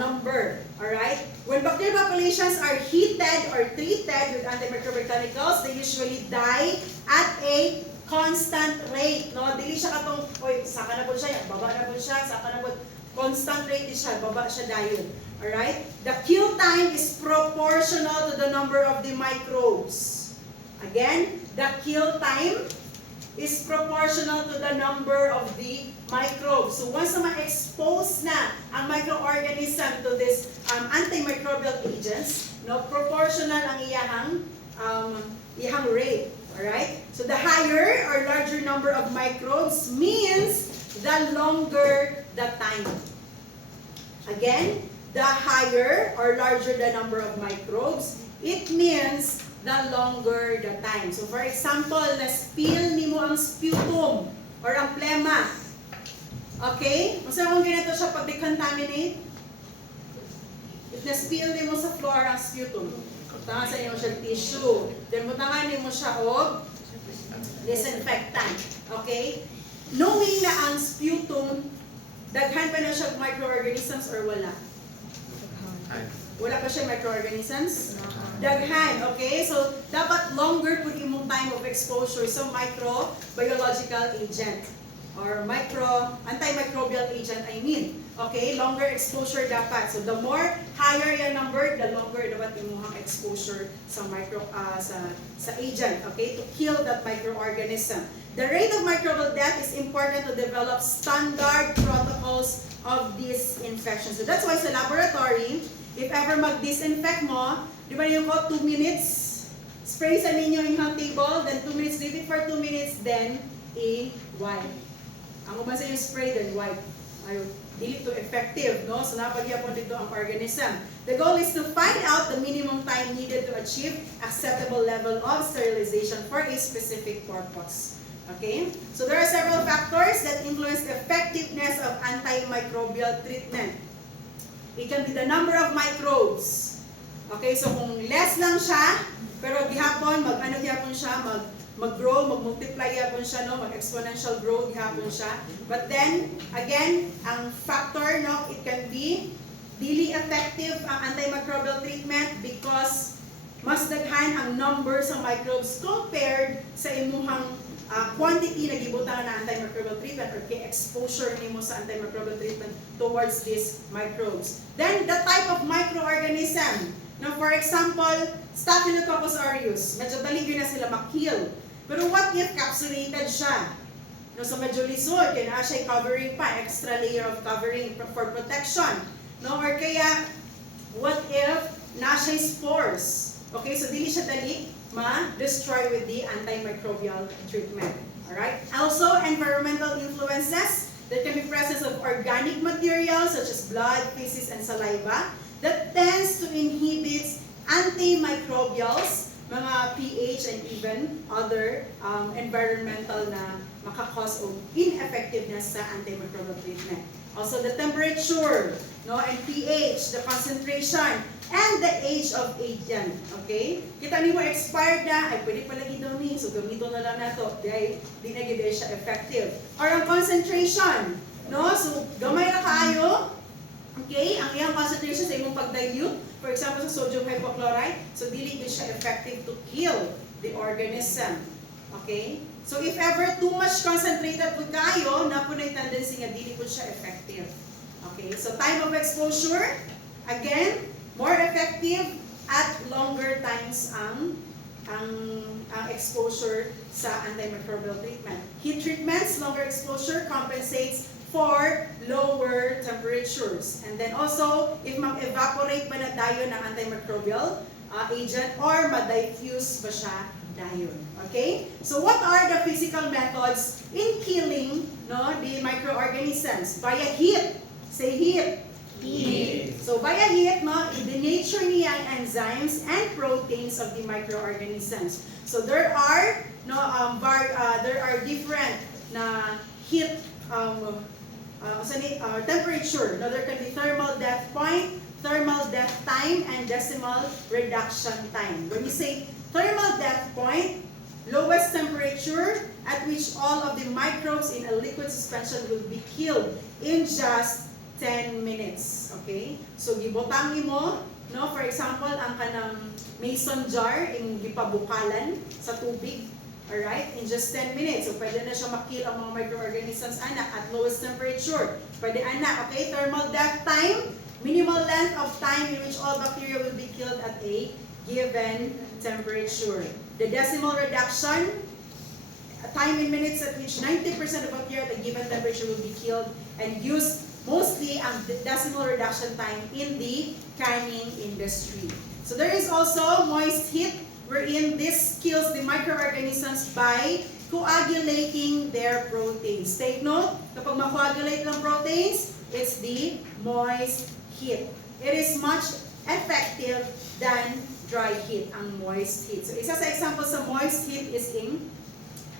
number. Alright? When bacterial populations are heated or treated with antimicrobial chemicals, they usually die at a constant rate. No? Dili siya katong, oy, saka na po siya, baba na po siya, saka na po. Constant rate siya, baba siya dayon. Alright? The kill time is proportional to the number of the microbes. Again, the kill time is proportional to the number of the microbes. So once na ma-expose na ang microorganism to this antimicrobial agents, no, proportional ang iyahang rate. Alright? So the higher or larger number of microbes means the longer the time. Again, the higher or larger the number of microbes, it means the longer the time. So for example, na-spill nimo ang sputum or ang plema. Okay? Kung saan kung ganito siya pag-decontaminate? If na-spill nimo sa floor ang sputum, tangan sa inyo siya tissue. Then mutangan nimo siya og disinfectant. Okay? Knowing na ang sputum, daghan pa na siya microorganisms or wala? Wala pa siya microorganisms? Daghan, okay? So, dapat longer po imong time of exposure sa microbiological agent or antimicrobial agent, I mean. Okay? Longer exposure dapat. So, the more higher yung number, the longer dapat imong exposure sa sa agent, okay? To kill that microorganism. The rate of microbial death is important to develop standard protocols of this infection. So, that's why sa laboratory, if ever mag-disinfect mo, di ba yung 2 minutes, spray sa ninyo yung table, then 2 minutes, leave it for 2 minutes, then i-wipe. Ang umasa yung spray, then wipe. Ayun, dili to effective, no? So napagyapon dito ang organism. The goal is to find out the minimum time needed to achieve acceptable level of sterilization for a specific purpose. Okay? So there are several factors that influence the effectiveness of antimicrobial treatment. It can be the number of microbes. Okay, so kung less lang siya, pero gihapon, gihapon siya, mag-grow, mag-multiply gihapon siya, no? Mag-exponential growth gihapon siya. But then, again, ang factor, no, it can be dili effective ang antimicrobial treatment because mas daghan ang number sa microbes compared sa imuhang quantity na gibutangan na antimicrobial treatment or exposure nimo sa antimicrobial treatment towards these microbes. Then, the type of microorganism. Now, for example, Staphylococcus aureus. Medyo daligyo na sila makill. Pero what if capsulated siya? No, so medyo lisod, kaya na siya covering pa, extra layer of covering for protection. No, or kaya, what if na siya spores? Okay, so dili siya dali ma-destroy with the antimicrobial treatment. Alright? Also, environmental influences. There can be presence of organic materials such as blood, feces, and saliva that tends to inhibit antimicrobials, mga pH, and even other environmental na makakause of ineffectiveness sa antimicrobial treatment. Also, the temperature, no, and pH, the concentration, and the age of agent. Okay? Kita ni mo expired na, ay pwede pala daw ni, so gamito na lang nato. Di na gid siya effective. Or ang concentration, no? So, gamay na kaayo. Okay? Ang iyang concentration sa imong pag-dilute, for example, sa sodium hypochlorite, so dili gid siya effective to kill the organism. Okay? So if ever too much concentrated po kayo, na po na yung tendency nga dili po siya effective. Okay? So time of exposure, again, more effective at longer times ang exposure sa antimicrobial treatment. Heat treatments, longer exposure compensates for lower temperatures. And then also, if mag-evaporate ba na dayon ng antimicrobial agent or ma-diffuse ba siya dayon. Okay? So what are the physical methods in killing the microorganisms? Via heat. Say heat. Heat. So via heat, the nature niya ang enzymes and proteins of the microorganisms. So there are different na heat temperature. There can be thermal death point, thermal death time, and decimal reduction time. When we say thermal death point, lowest temperature at which all of the microbes in a liquid suspension will be killed in just 10 minutes. Okay? So gibotang mo, for example, ang kanang mason jar, yung gipabukalan sa tubig. Alright? In just 10 minutes. So pwede na siya makill ang mga microorganisms at lowest temperature. Pwede okay? Thermal death time, minimal length of time in which all bacteria will be killed at a given temperature. The decimal reduction, time in minutes at which 90% of bacteria at a given temperature will be killed, and used mostly ang decimal reduction time in the canning industry. So there is also moist heat, wherein this kills the microorganisms by coagulating their proteins. Take note, kapag ma-coagulate ng proteins, it's the moist heat. It is much effective than dry heat, ang moist heat. So isa sa example sa moist heat is in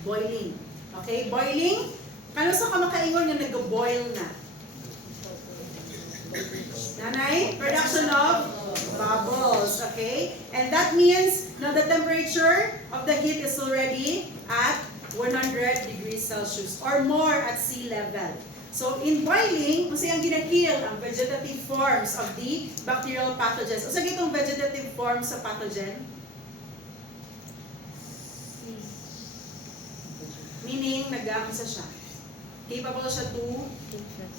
boiling. Okay, boiling. Kano sa kamakaingon nga nag-boil na? Nanay, production of bubbles, okay? And that means na the temperature of the heat is already at 100 degrees Celsius or more at sea level. So in boiling, kasi ang ginakill ang vegetative forms of the bacterial pathogens. O sa gitong vegetative forms sa pathogen? Meaning, nag-aamsa siya. Capable siya to infect.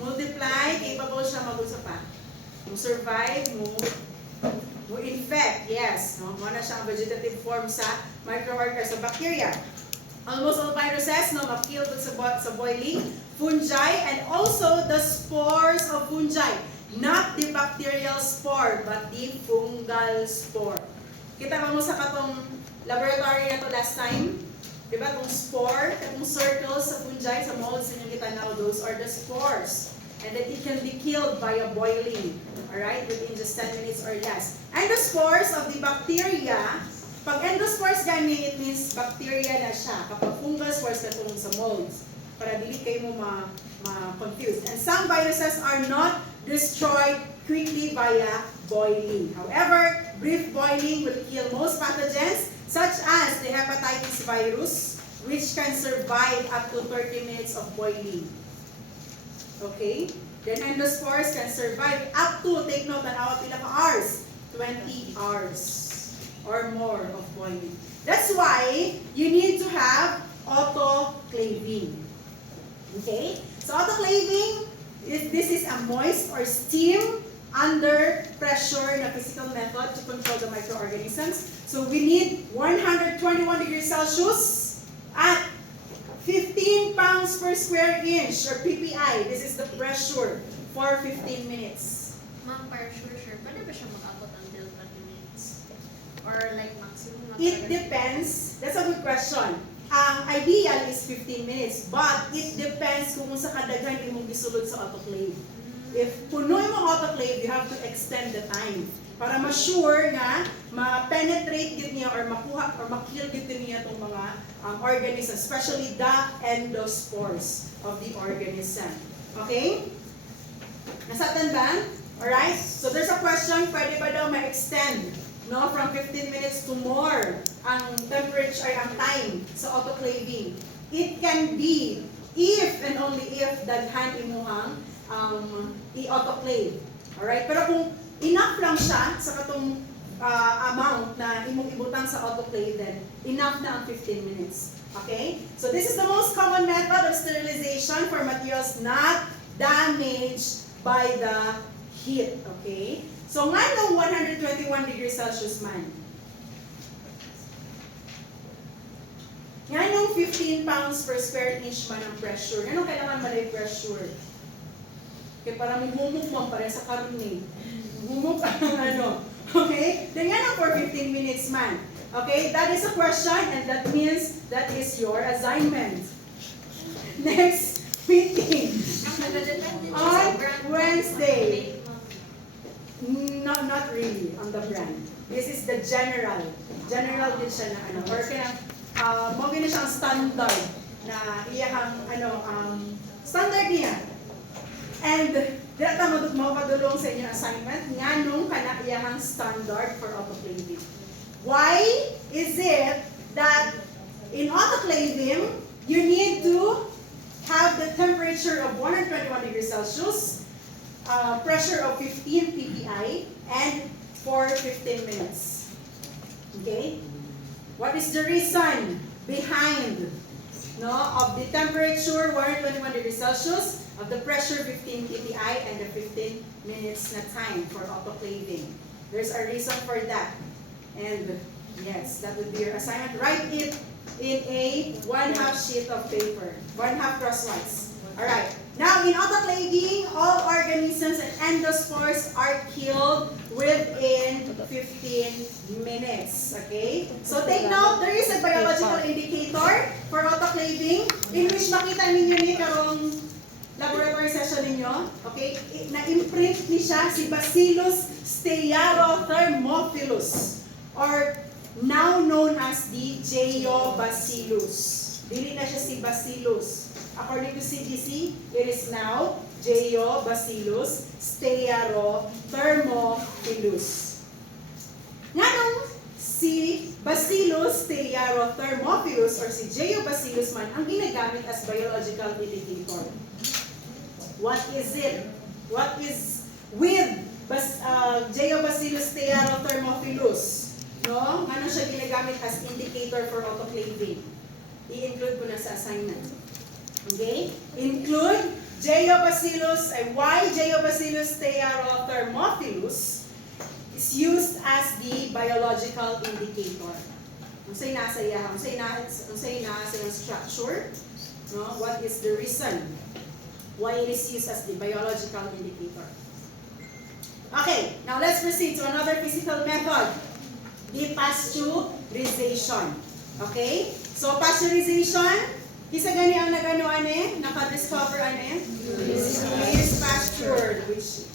multiply, capable siya mag-usa pa. Survive, infect, yes. Muna siya ang vegetative form sa microorganisms, sa bacteria. Almost all viruses, ma-kill sa boiling. Fungi, and also the spores of fungi. Not the bacterial spore, but the fungal spore. Kita ba mo sa katong laboratory na to last time? Diba, itong spore, itong circles sa fungi, sa molds na kita now, those are the spores. And then it can be killed via boiling, alright, within just 10 minutes or less. Endospores of the bacteria, pag endospores gani, it means bacteria na siya. Kapag fungal spores, katulong sa molds. Para dili kayo mo ma-confused. And some viruses are not destroyed quickly via boiling. However, brief boiling will kill most pathogens, such as the hepatitis virus, which can survive up to 30 minutes of boiling. Okay? Then endospores can survive up to, take note, pila ka hours? 20 hours or more of boiling. That's why you need to have autoclaving. Okay? So autoclaving, this is a moist or steam under pressure na physical method to control the microorganisms. So we need 121 degrees Celsius at 15 pounds per square inch or PPI. This is the pressure for 15 minutes. Ma'am, para sure, pwede ba siya mag-abot until 30 minutes? Or like maximum na It depends. That's a good question. Ang ideal is 15 minutes, but it depends kung sa kadaghan imong gisulod sa autoclave. If puno yung autoclave, you have to extend the time para ma-sure nga ma-penetrate gid niya or makuha or ma-kill gid niya itong mga organisms, especially the endospores of the organism. Okay? Nasatan ba? Alright? So there's a question, pwede ba daw ma-extend from 15 minutes to more ang temperature, ang time sa autoclaving? It can be if and only if daghan imuhang i-autoclave. Alright? Pero kung enough lang siya sa katong amount na imong ibutang sa autoclave, then enough na ang 15 minutes. Okay? So this is the most common method of sterilization for materials not damaged by the heat. Okay? So nga nung 121 degrees Celsius man, nga nung 15 pounds per square inch man ang pressure, nga nung kailangan man ay pressure. Kaya parang humumok mo pa rin sa karne. Humumok ang ano. Okay? Then nga nung for 15 minutes man. Okay? That is a question and that means that is your assignment. Next meeting. On Wednesday. Not really on the brand. This is the general. General din siya na ano. Or kaya, mo gina siyang standard na iyahang standard niya. And dito mo padulong sa inyong assignment nga nung kana iyahang standard for autoclaving. Why is it that in autoclaving you need to have the temperature of 121 degrees Celsius, pressure of 15 ppi, and for 15 minutes? Okay? What is the reason behind of the temperature 121 degrees Celsius, of the pressure 15 ppi, and the 15 minutes na time for autoclaving? There's a reason for that. And yes, that would be your assignment. Write it in a 1/2 sheet of paper, 1/2 crosswise. Alright. Now, in autoclaving, all organisms and endospores are killed within 15 minutes. Okay? So take note, there is a biological indicator for autoclaving in which makita ninyo ni karong laboratory session ninyo. Okay? Na-imprint ni siya si Bacillus stearothermophilus, or now known as the Jeobacillus. Dili na siya si Bacillus. According to CDC, it is now Jeobacillus stearothermophilus. Nga nung si Bacillus stearothermophilus or si Jeobacillus man ang ginagamit as biological indicator. What is it? What is with Jeobacillus stearothermophilus? No? Ano siya ginagamit as indicator for autoclaving? I-include ko na sa assignment. Okay? Include Jeobacillus, and why Jeobacillus stearothermophilus is used as the biological indicator. Unsay nasa iya, unsay na sa structure, no? What is the reason why it is used as the biological indicator? Okay, now let's proceed to another physical method, the pasteurization. Okay? So pasteurization, isa gani ang naka-discover is Pasteur,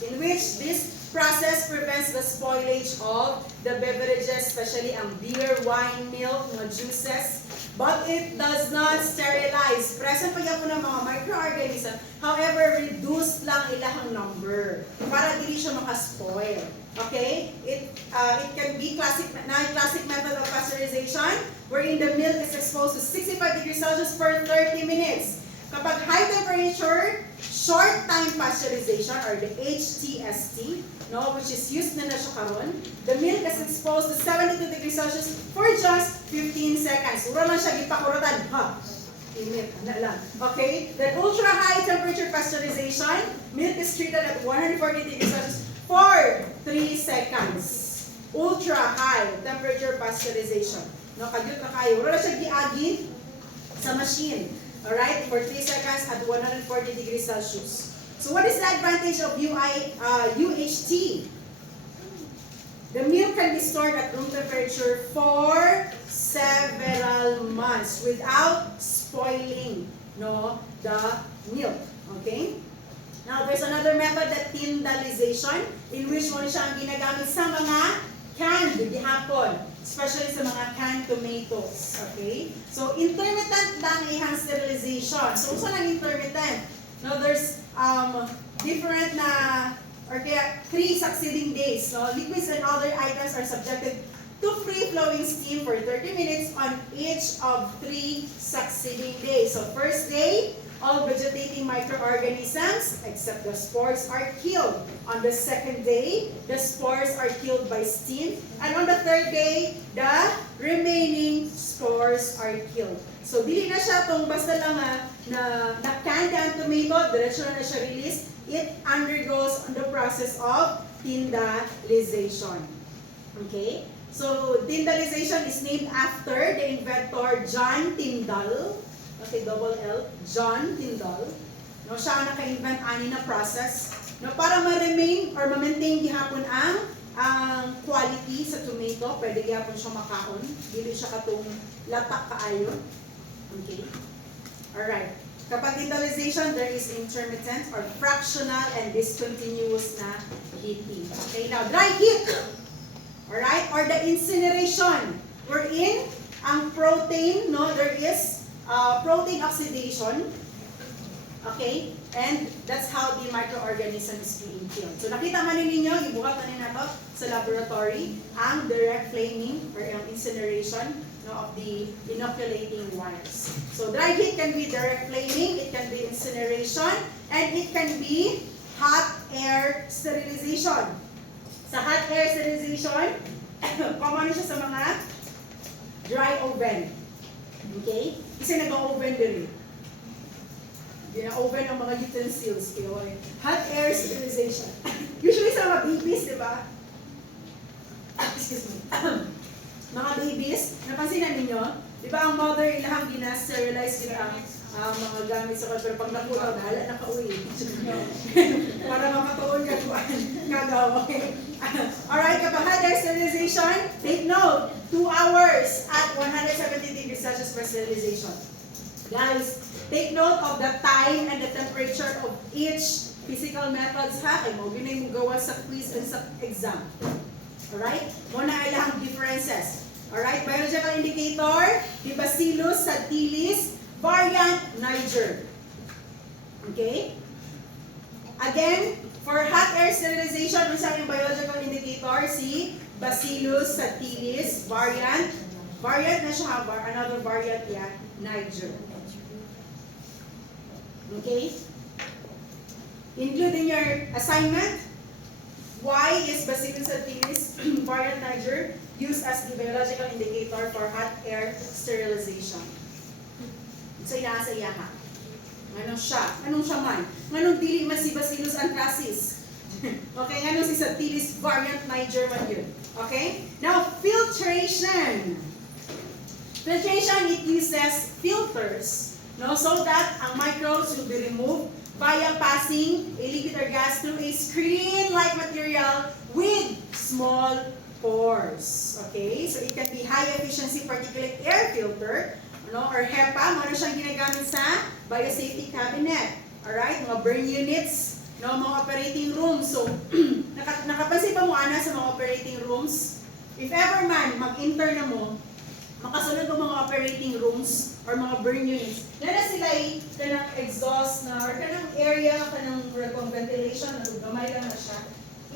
in which this process prevents the spoilage of the beverages, especially ang beer, wine, milk, mga juices, but it does not sterilize. Present pa yan po ng mga microorganism, however, reduced lang ilahang number para dili siya maka-spoil. Okay? It can be classic method of pasteurization wherein the milk is exposed to 65 degrees Celsius for 30 minutes. Kapag high temperature, short time pasteurization or the HTST, no, which is used na siya karon, the milk is exposed to 72 degrees Celsius for just 15 seconds. Uro lang siya gipakurutan. Init, lang. Okay? Then ultra high temperature pasteurization, milk is treated at 140 degrees Celsius for 3 seconds. Ultra high temperature pasteurization. No, kagyot na kayo. Wala siya giagi sa machine. Alright? For 3 seconds at 140 degrees Celsius. So what is the advantage of UHT? The milk can be stored at room temperature for several months without spoiling, no, the milk. Okay? Now, there's another method, that tyndalization, in which mo siya ang ginagamit sa mga canned gihapon, especially sa mga canned tomatoes. Okay? So, intermittent lang ihang sterilization. So, saan ang intermittent? Now, there's different na, or kaya 3 succeeding days. So, liquids and other items are subjected to free-flowing steam for 30 minutes on each of 3 succeeding succeeding day. So first day, all vegetating microorganisms except the spores are killed. On the second day, the spores are killed by steam. And on the third day, the remaining spores are killed. So dili na siya tong basta lang na-canned ang tomato, diretso na siya release. It undergoes the process of tyndalization. Okay? So tyndalization is named after the inventor John Tyndall. Okay, double L, John Tyndall. No, siya ang naka-invent ani na process no, para ma-remain or ma-maintain gihapon ang quality sa tomato. Pwede gihapon siya makaon. Dili siya katong latak kaayo. Okay? Alright. Kapag tyndalization, there is intermittent or fractional and discontinuous na heating. Okay, now dry heat. Alright? Or the incineration. Wherein ang protein, no, there is protein oxidation, okay, and that's how the microorganism is being killed. So nakita man ninyo, ibuhat na nato sa laboratory ang direct flaming or ang incineration no, of the inoculating wires. So dry heat can be direct flaming, it can be incineration, and it can be hot air sterilization. Sa hot air sterilization, common siya sa mga dry oven. Okay? Kasi nag-oven din. Gina-oven ang mga utensils. Okay? Hot air sterilization. Usually sa mga babies, di ba? Excuse me. Mga babies, napansin na ninyo, di ba ang mother ilahang gina-sterilize ang mga gamit sa pero pag nakulaw, bahala nakauwi. Para makatuon ka kuan kagawa. Alright, kapag hot air sterilization, take note, 2 hours at 170 degrees Celsius for sterilization. Guys, take note of the time and the temperature of each physical methods ha. Kaya mo ginay mo gawa sa quiz and sa exam. Alright? Muna ay lang differences. Alright, biological indicator, the Bacillus subtilis, variant Niger. Okay? Again, for hot air sterilization, unsa yung biological indicator? Si Bacillus subtilis, variant. Variant na siya, another variant yan, Niger. Okay? Include in your assignment, why is Bacillus subtilis, variant Niger, used as the biological indicator for hot air sterilization? So, inaasa iya ka. Anong siya? Anong siya man? Anong dili man si Bacillus anthracis? Okay, anong si subtilis variant Niger man yun? Okay? Now, filtration. Filtration, it uses filters, no, so that ang microbes will be removed via passing a liquid or gas through a screen-like material with small pores. Okay? So, it can be high-efficiency particulate air filter, no, or HEPA, ano siyang ginagamit sa biosafety cabinet. Alright? Mga burn units, no, mga operating rooms. So, nakapansin pa mo, Ana, sa mga operating rooms? If ever man, mag-enter na mo, makasunod ng mga operating rooms or mga burn units, na sila ay kanang exhaust na or kanang area, kanang ventilation, na gamay lang na siya,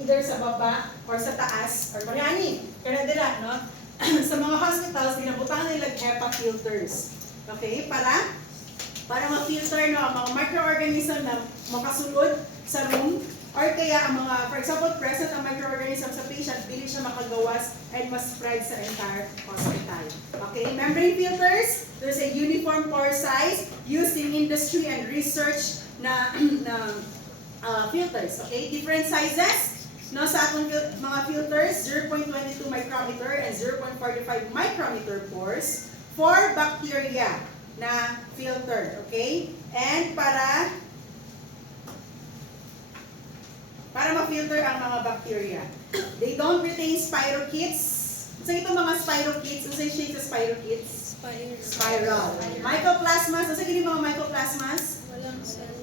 either sa baba or sa taas, or mariani, kanang dila, no? Sa mga hospitals, dinabutan nila HEPA filters. Okay? Para ma-filter no, ang mga microorganism na makasulod sa room, or kaya ang mga, for example, present ang microorganism sa patient, dili siya makagawas and ma-spread sa entire hospital. Okay? Membrane filters, there's a uniform pore size used in industry and research na filters. Okay? Different sizes. No, sa atong mga filters, 0.22 micrometer and 0.45 micrometer pores for bacteria na filter. Okay? And para ma-filter ang mga bacteria. They don't retain spirochetes. So itong mga spirochetes, usay siya sa spirochetes? Spiral. Mycoplasmas, so yung mga mycoplasmas?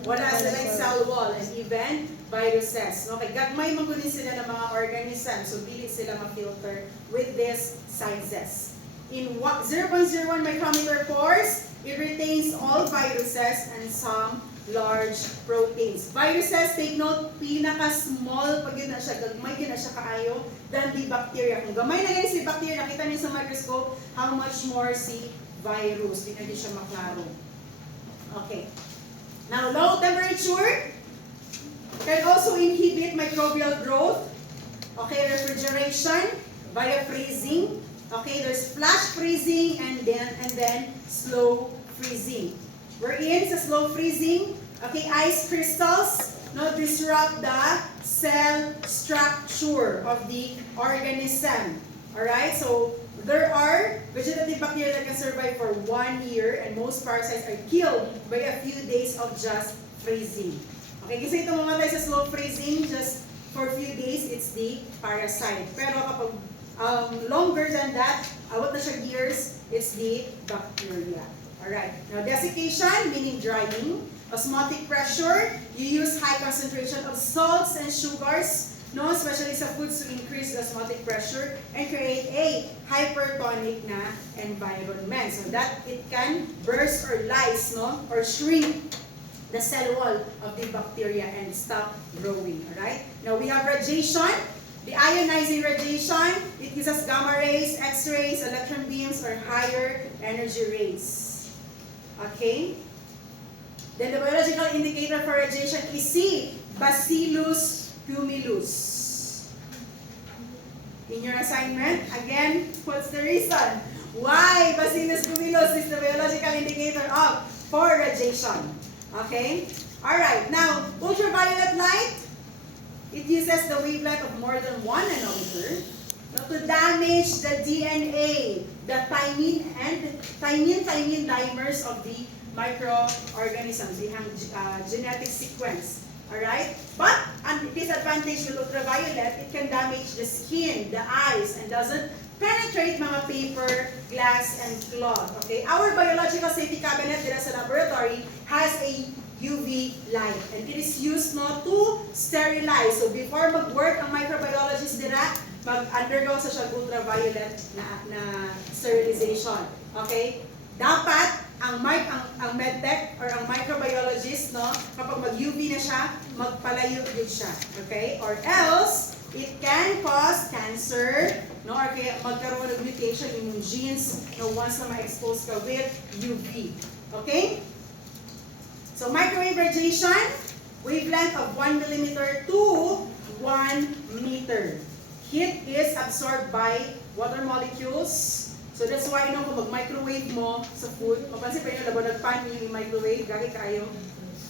Wala sila yung cell wall and even viruses. Okay, gagmay magunin sila ng mga organisms, so dili sila ma-filter with these sizes. In 0.01 micrometer pores, it retains all viruses and some large proteins. Viruses, take note, pinaka-small pag yun na siya, gagmay yun na siya kaayo than the bacteria. Kung gamay na yun si bacteria, nakita niyo sa microscope how much more si virus. Di na di siya maklaro. Okay. Now, low temperature can also inhibit microbial growth. Okay, refrigeration via freezing. Okay, there's flash freezing and then slow freezing. We're in sa slow freezing. Okay, ice crystals no disrupt the cell structure of the organism. Alright, so there are vegetative bacteria that can survive for 1 year and most parasites are killed by a few days of just freezing. Okay, kasi ito mamatay sa slow freezing just for a few days, it's the parasite. Pero kapag longer than that, awat na siya years, it's the bacteria. Alright, now desiccation, meaning drying. Osmotic pressure, you use high concentration of salts and sugars, no, especially sa foods to increase the osmotic pressure and create a hypertonic na environment. So that it can burst or lyse, no, or shrink the cell wall of the bacteria and stop growing. Alright? Now we have radiation. The ionizing radiation, it gives us gamma rays, X-rays, electron beams, or higher energy rays. Okay? Then the biological indicator for radiation is C, Bacillus humulus. In your assignment, again, what's the reason? Why Bacillus humulus is the biological indicator of for radiation? Okay? Alright, now, ultraviolet light, it uses the wavelength of more than 1 nanometer to damage the DNA, the thymine dimers of the microorganisms, the genetic sequence. Alright? But, ang disadvantage with ultraviolet, it can damage the skin, the eyes, and doesn't penetrate mga paper, glass, and cloth. Okay? Our biological safety cabinet dito sa laboratory has a UV light. And it is used no, to sterilize. So before mag-work ang microbiologist dira, mag-undergo sa siya ultraviolet na sterilization. Okay? Dapat ang medtech or ang microbiologist no, kapag mag-UV na siya, magpalayo din siya. Okay? Or else it can cause cancer, no, or kaya magkaroon ng mutation in yung genes no, once na ma-expose ka with UV. Okay? So microwave radiation, wavelength of 1 millimeter to 1 meter. Heat is absorbed by water molecules. So that's why, kung mag-microwave mo sa food, mapansin pa yun, labo nagpan yung microwave, gagi kayo.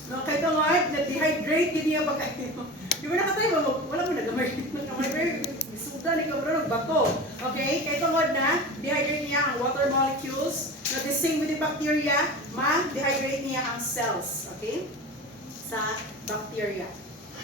No, kahit nga, na-dehydrate din niya pag kayo. Di ba nakatayo, wala mo nag-microwave, suda ni kabro, bato. Okay, kahit nga na, dehydrate niya ang water molecules. No, the same with the bacteria, ma-dehydrate niya ang cells. Okay, sa bacteria.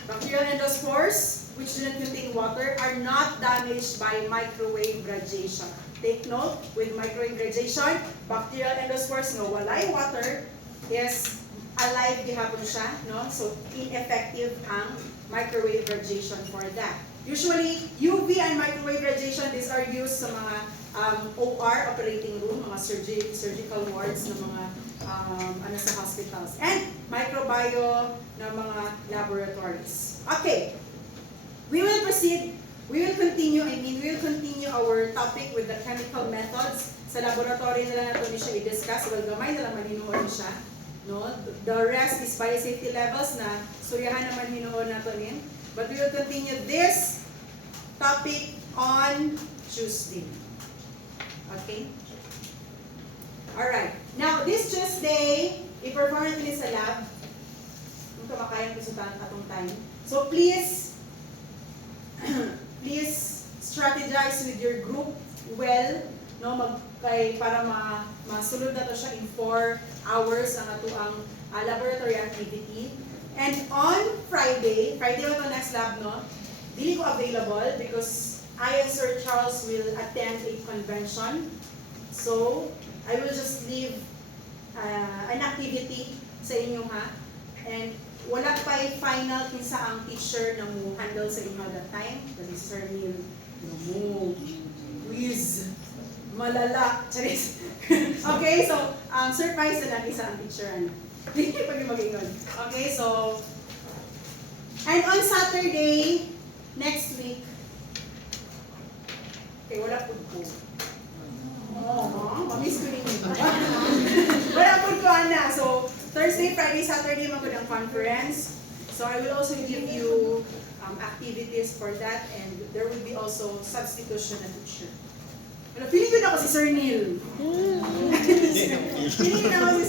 Bacterial endospores, which do not contain water, are not damaged by microwave radiation. Take note, with microwave radiation, bacterial endospores nga walay water is alive gihapon siya, no? So ineffective ang microwave radiation for that. Usually, UV and microwave radiation, these are used sa mga OR, operating room, mga surgical wards ng mga sa hospitals, and microbio ng mga laboratories. Okay, we will proceed. We will continue our topic with the chemical methods. Sa laboratory nila nato ni siya i-discuss. Well, gamay na lang maninuon siya. No? The rest is biosafety levels na suryahan naman hinuon nato nin. But we will continue this topic on Tuesday. Okay? Alright. Now, this Tuesday, i-perform natin sa lab. Kung kamakayan ko sa atong time. So, please strategize with your group well, no, para masulod na to siya in 4 hours ang atuang laboratory activity. And on Friday ba ito next lab, no? Dili ko available because I and Sir Charles will attend a convention. So, I will just leave an activity sa inyo, ha? And wala pa yung final kinsa ang teacher na mo handle sa inyo that time. Kasi Sir Neil, quiz, malala, charis. Okay, so, surprise na lang isa ang teacher. Hindi pag yung mag-ingon. Okay, so, and on Saturday, next week, okay, wala po po. Oh, mamiss ko ninyo. Thursday, Friday, Saturday, magod ang conference. So I will also give you activities for that, and there will be also substitution na teacher. Pero feeling ko na ako si Sir Neil. Feeling ko na ako si